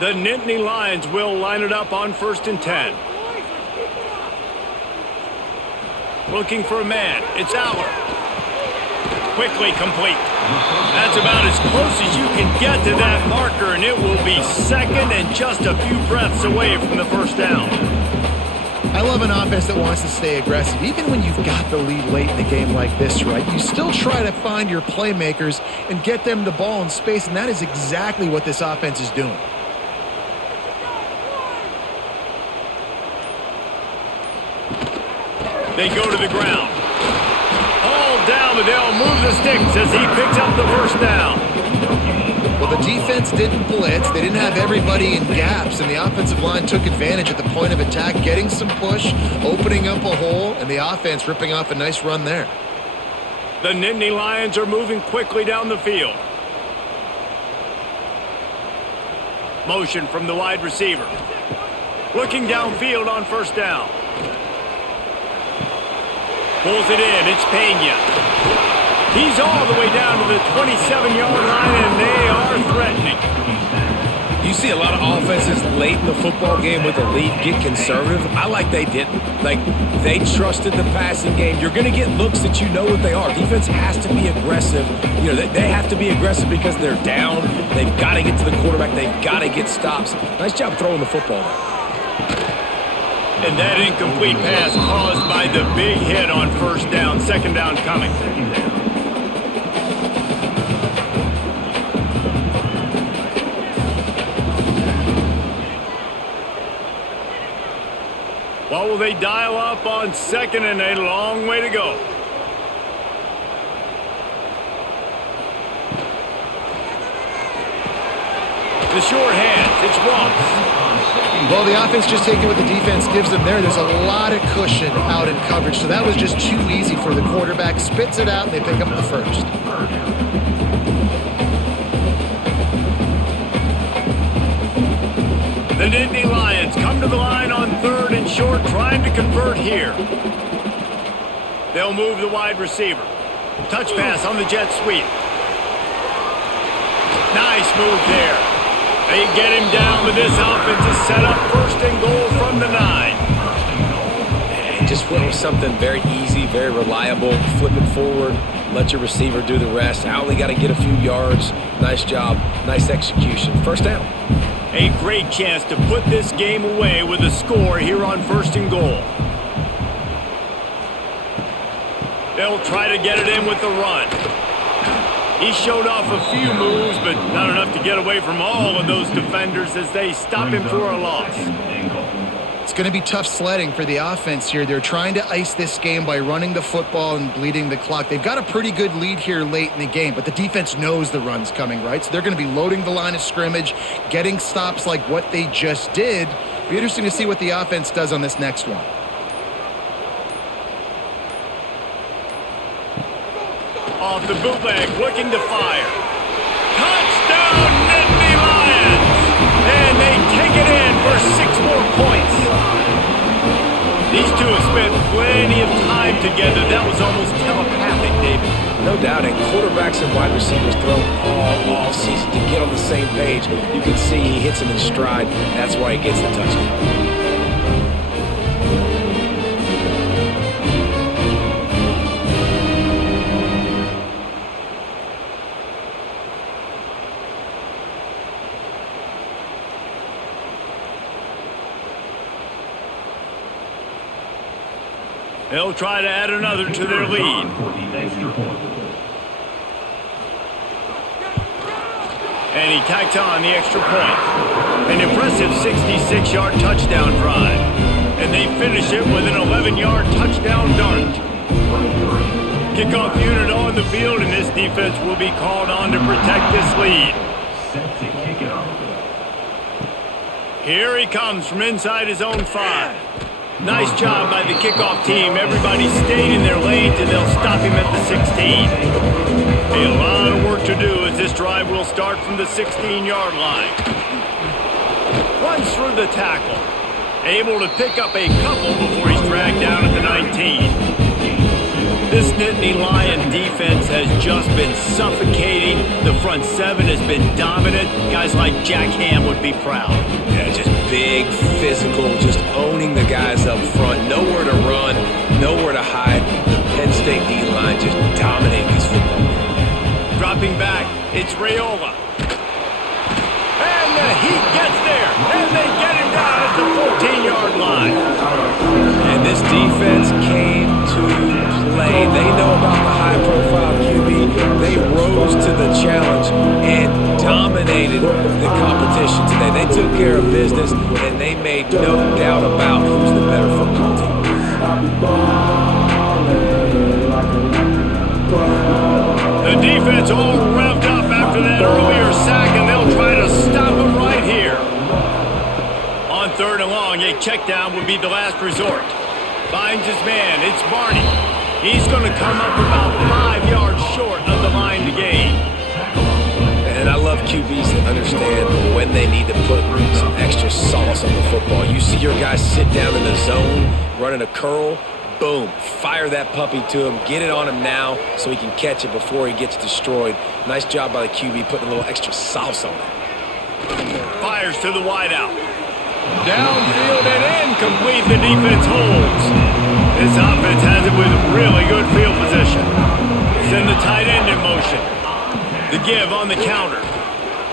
The Nittany Lions will line it up on 1st and 10. Looking for a man. It's Aller. Quickly complete. That's about as close as you can get to that marker, and it will be 2nd and just a few breaths away from the first down. I love an offense that wants to stay aggressive. Even when you've got the lead late in the game like this, right? You still try to find your playmakers and get them the ball in space, and that is exactly what this offense is doing. They go to the ground. All down, but they'll move the sticks as he picks up the first down. Well, the defense didn't blitz. They didn't have everybody in gaps, and the offensive line took advantage at the point of attack, getting some push, opening up a hole, and the offense ripping off a nice run there. The Nittany Lions are moving quickly down the field. Motion from the wide receiver. Looking downfield on first down. Pulls it in. It's Pena. He's all the way down to the 27-yard line, and they are threatening. You see a lot of offenses late in the football game with the lead get conservative. I like they didn't. Like, they trusted the passing game. You're going to get looks that you know what they are. Defense has to be aggressive. You know, they have to be aggressive because they're down. They've got to get to the quarterback. They've got to get stops. Nice job throwing the football there. And that incomplete pass caused by the big hit on first down. 2nd down coming. What will they dial up on 2nd and a long way to go? The short hands. It's Ross. Well, the offense just taking what the defense gives them there. There's a lot of cushion out in coverage, so that was just too easy for the quarterback. Spits it out, and they pick up the first. The Nittany Lions come to the line on 3rd and short, trying to convert here. They'll move the wide receiver. Touch pass on the jet sweep. Nice move there. They get him down, but this offense is set up 1st and goal from the 9. And just went with something very easy, very reliable. Flip it forward, let your receiver do the rest. I only got to get a few yards. Nice job, nice execution. First down. A great chance to put this game away with a score here on 1st and goal. They'll try to get it in with the run. He showed off a few moves, but not enough to get away from all of those defenders as they stop him for a loss. It's going to be tough sledding for the offense here. They're trying to ice this game by running the football and bleeding the clock. They've got a pretty good lead here late in the game, but the defense knows the run's coming, right? So they're going to be loading the line of scrimmage, getting stops like what they just did. Be interesting to see what the offense does on this next one. Off the bootleg, looking to fire. Touchdown, Nittany Lions! And they take it in for 6 more points. These two have spent plenty of time together. That was almost telepathic, David. No doubt, and quarterbacks and wide receivers throw all offseason to get on the same page. You can see he hits him in stride. That's why he gets the touchdown. They'll try to add another to their lead. And he tacked on the extra point. An impressive 66-yard touchdown drive. And they finish it with an 11-yard touchdown dart. Kickoff unit on the field, and this defense will be called on to protect this lead. Set to kick it off. Here he comes from inside his own 5. Nice job by the kickoff team. Everybody stayed in their lanes, and they'll stop him at the 16. A lot of work to do as this drive will start from the 16-yard line. Runs through the tackle. Able to pick up a couple before he's dragged down at the 19. This Nittany Lion defense has just been suffocating. The front 7 has been dominant. Guys like Jack Ham would be proud. Yeah, just big, physical, just owning the guys up front. Nowhere to run, nowhere to hide. The Penn State D-line just dominating this football game. Dropping back, it's Raiola. And the heat gets there, and they get him down at the 14-yard line. And this defense came to play. They know about the high-profile QB. They rose to the challenge and dominated the competition today. They took care of business, and they made no doubt about who's the better football team. The defense all revved up after that earlier sack, and they'll try to stop him right here. On 3rd and long, a check down would be the last resort. Finds his man, it's Barney. He's going to come up about 5 yards short of the line to gain. And I love QBs that understand when they need to put some extra sauce on the football. You see your guys sit down in the zone, running a curl, boom, fire that puppy to him, get it on him now so he can catch it before he gets destroyed. Nice job by the QB putting a little extra sauce on it. Fires to the wideout. Downfield and incomplete, the defense holds. This offense has it with really good field position. Send the tight end in motion. The give on the counter.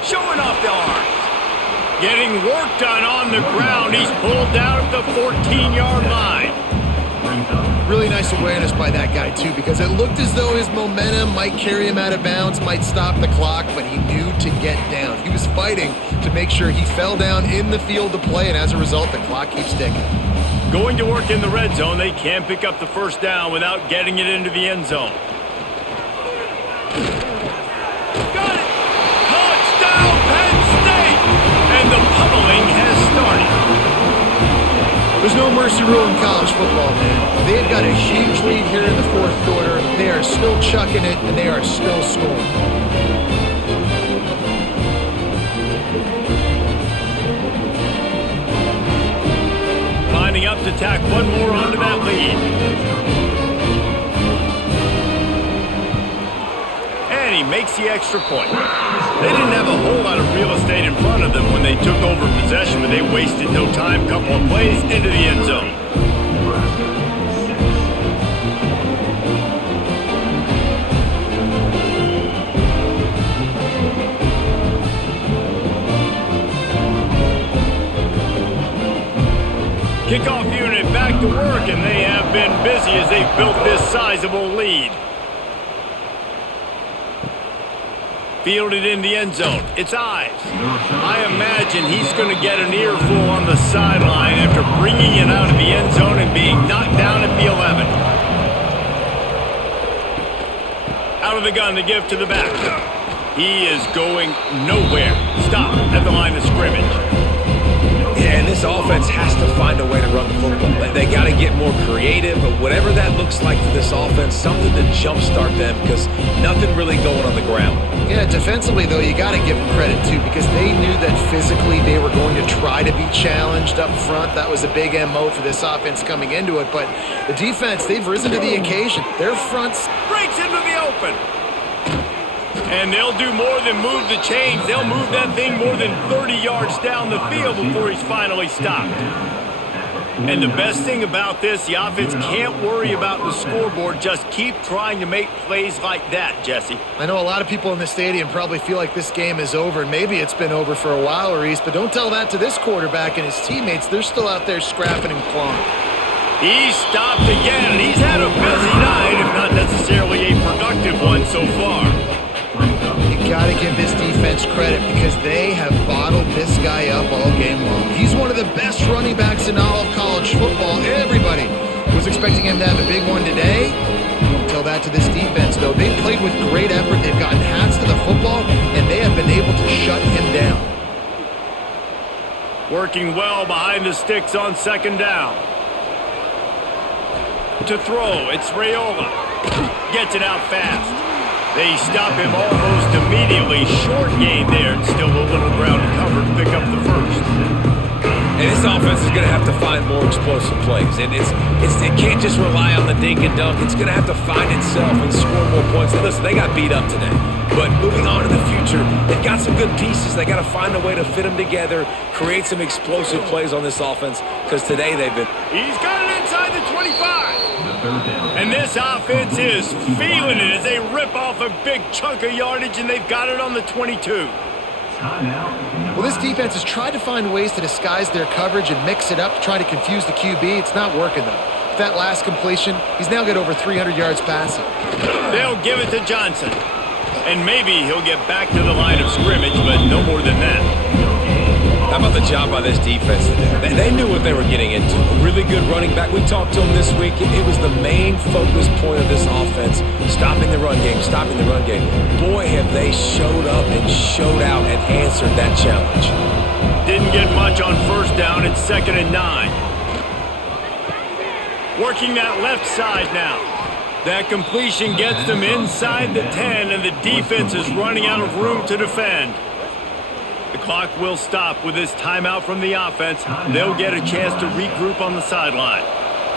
Showing off the arms. Getting work done on the ground. He's pulled down at the 14-yard line. Really nice awareness by that guy, too, because it looked as though his momentum might carry him out of bounds, might stop the clock, but he knew to get down. He was fighting to make sure he fell down in the field to play, and as a result, the clock keeps ticking. Going to work in the red zone, they can't pick up the first down without getting it into the end zone. Got it! Touchdown, Penn State! And the pummeling has started. There's no mercy rule in college football, man. They've got a huge lead here in the 4th quarter. They are still chucking it, and they are still scoring. Lining up to tack one more onto that lead. And he makes the extra point. They didn't have a whole lot of real estate in front of them when they took over possession, but they wasted no time. Couple of plays into the end zone. Kickoff unit back to work, and they have been busy as they've built this sizable lead. Fielded in the end zone. It's Ives. I imagine he's going to get an earful on the sideline after bringing it out of the end zone and being knocked down at the 11. Out of the gun to give to the back. He is going nowhere. Stop at the line of scrimmage. Yeah, and this offense has to find a way to run the football. They got to get more creative, but whatever that looks like for this offense, something to jumpstart them because nothing really going on the ground. Yeah, defensively, though, you got to give them credit, too, because they knew that physically they were going to try to be challenged up front. That was a big MO for this offense coming into it, but the defense, they've risen to the occasion. Their fronts breaks into the open. And they'll do more than move the chains. They'll move that thing more than 30 yards down the field before he's finally stopped. And the best thing about this, the offense can't worry about the scoreboard. Just keep trying to make plays like that, Jesse. I know a lot of people in the stadium probably feel like this game is over, and maybe it's been over for a while, Reese, but don't tell that to this quarterback and his teammates. They're still out there scrapping and clawing. He stopped again, and he's had a busy night, if not necessarily a productive one so far. You got to give this defense credit because they have bottled this guy up all game long. He's one of the best running backs in all of college football. Everybody was expecting him to have a big one today. Don't tell that to this defense, though. They played with great effort. They've gotten hats to the football, and they have been able to shut him down. Working well behind the sticks on second down. To throw, it's Raiola. Gets it out fast. They stop him almost immediately. Short gain there, and still a little ground to cover to pick up the first. And this offense is going to have to find more explosive plays. And it can't just rely on the dink and dunk. It's going to have to find itself and score more points. And listen, they got beat up today. But moving on in the future, they've got some good pieces. They got to find a way to fit them together, create some explosive plays on this offense, because today they've been... He's got it inside the 25. And this offense is feeling it as they rip off a big chunk of yardage, and they've got it on the 22. Well, this defense has tried to find ways to disguise their coverage and mix it up to try to confuse the QB. It's not working, though. With that last completion, he's now got over 300 yards passing. They'll give it to Johnson. And maybe he'll get back to the line of scrimmage, but no more than that. How about the job by this defense today? They knew what they were getting into. A really good running back. We talked to him this week. It was the main focus point of this offense. Stopping the run game, stopping the run game. Boy, have they showed up and showed out and answered that challenge. Didn't get much on first down. It's 2nd and 9. Working that left side now. That completion gets them inside the 10, and the defense is running out of room to defend. The clock will stop with this timeout from the offense. They'll get a chance to regroup on the sideline.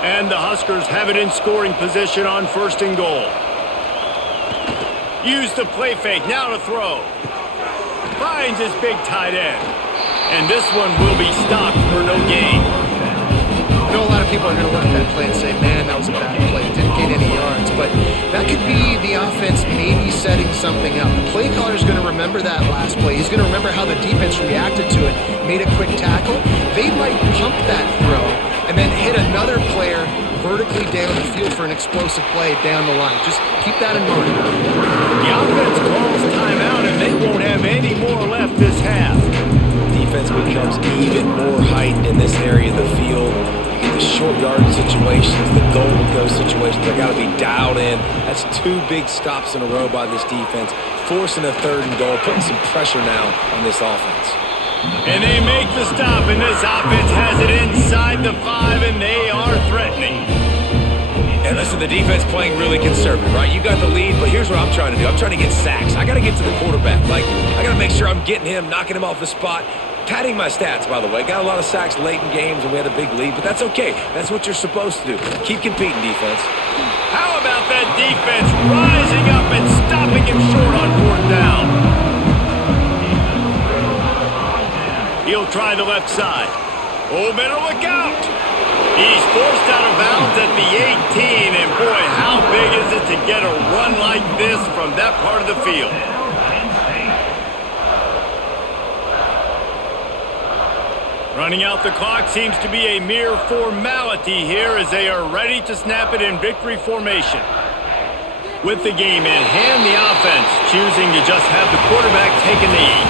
And the Huskers have it in scoring position on 1st and goal. Use the play fake, now to throw. Finds his big tight end. And this one will be stopped for no gain. I know a lot of people are going to look at that play and say, man, that was a bad play. It didn't gain any yards. But that could be the offense maybe setting something up. The play caller is going to remember that last play. He's going to remember how the defense reacted to it, made a quick tackle. They might pump that throw and then hit another player vertically down the field for an explosive play down the line. Just keep that in mind. The offense calls timeout, and they won't have any more left this half. Defense becomes even more heightened in this area of the field. The short yardage situations, the goal to go situations, they got to be dialed in. That's 2 big stops in a row by this defense, forcing a 3rd and goal, putting some pressure now on this offense. And they make the stop, and this offense has it inside the 5, and they are threatening. And listen, the defense playing really conservative, right? You got the lead, but here's what I'm trying to do. I'm trying to get sacks. I got to get to the quarterback. I got to make sure I'm getting him, knocking him off the spot. Padding my stats, by the way. Got a lot of sacks late in games, and we had a big lead, but that's okay. That's what you're supposed to do. Keep competing, defense. How about that defense rising up and stopping him short on 4th down? He'll try the left side. Oh, better look out. He's forced out of bounds at the 18, and boy, how big is it to get a run like this from that part of the field? Running out the clock seems to be a mere formality here as they are ready to snap it in victory formation. With the game in hand, the offense choosing to just have the quarterback take a knee.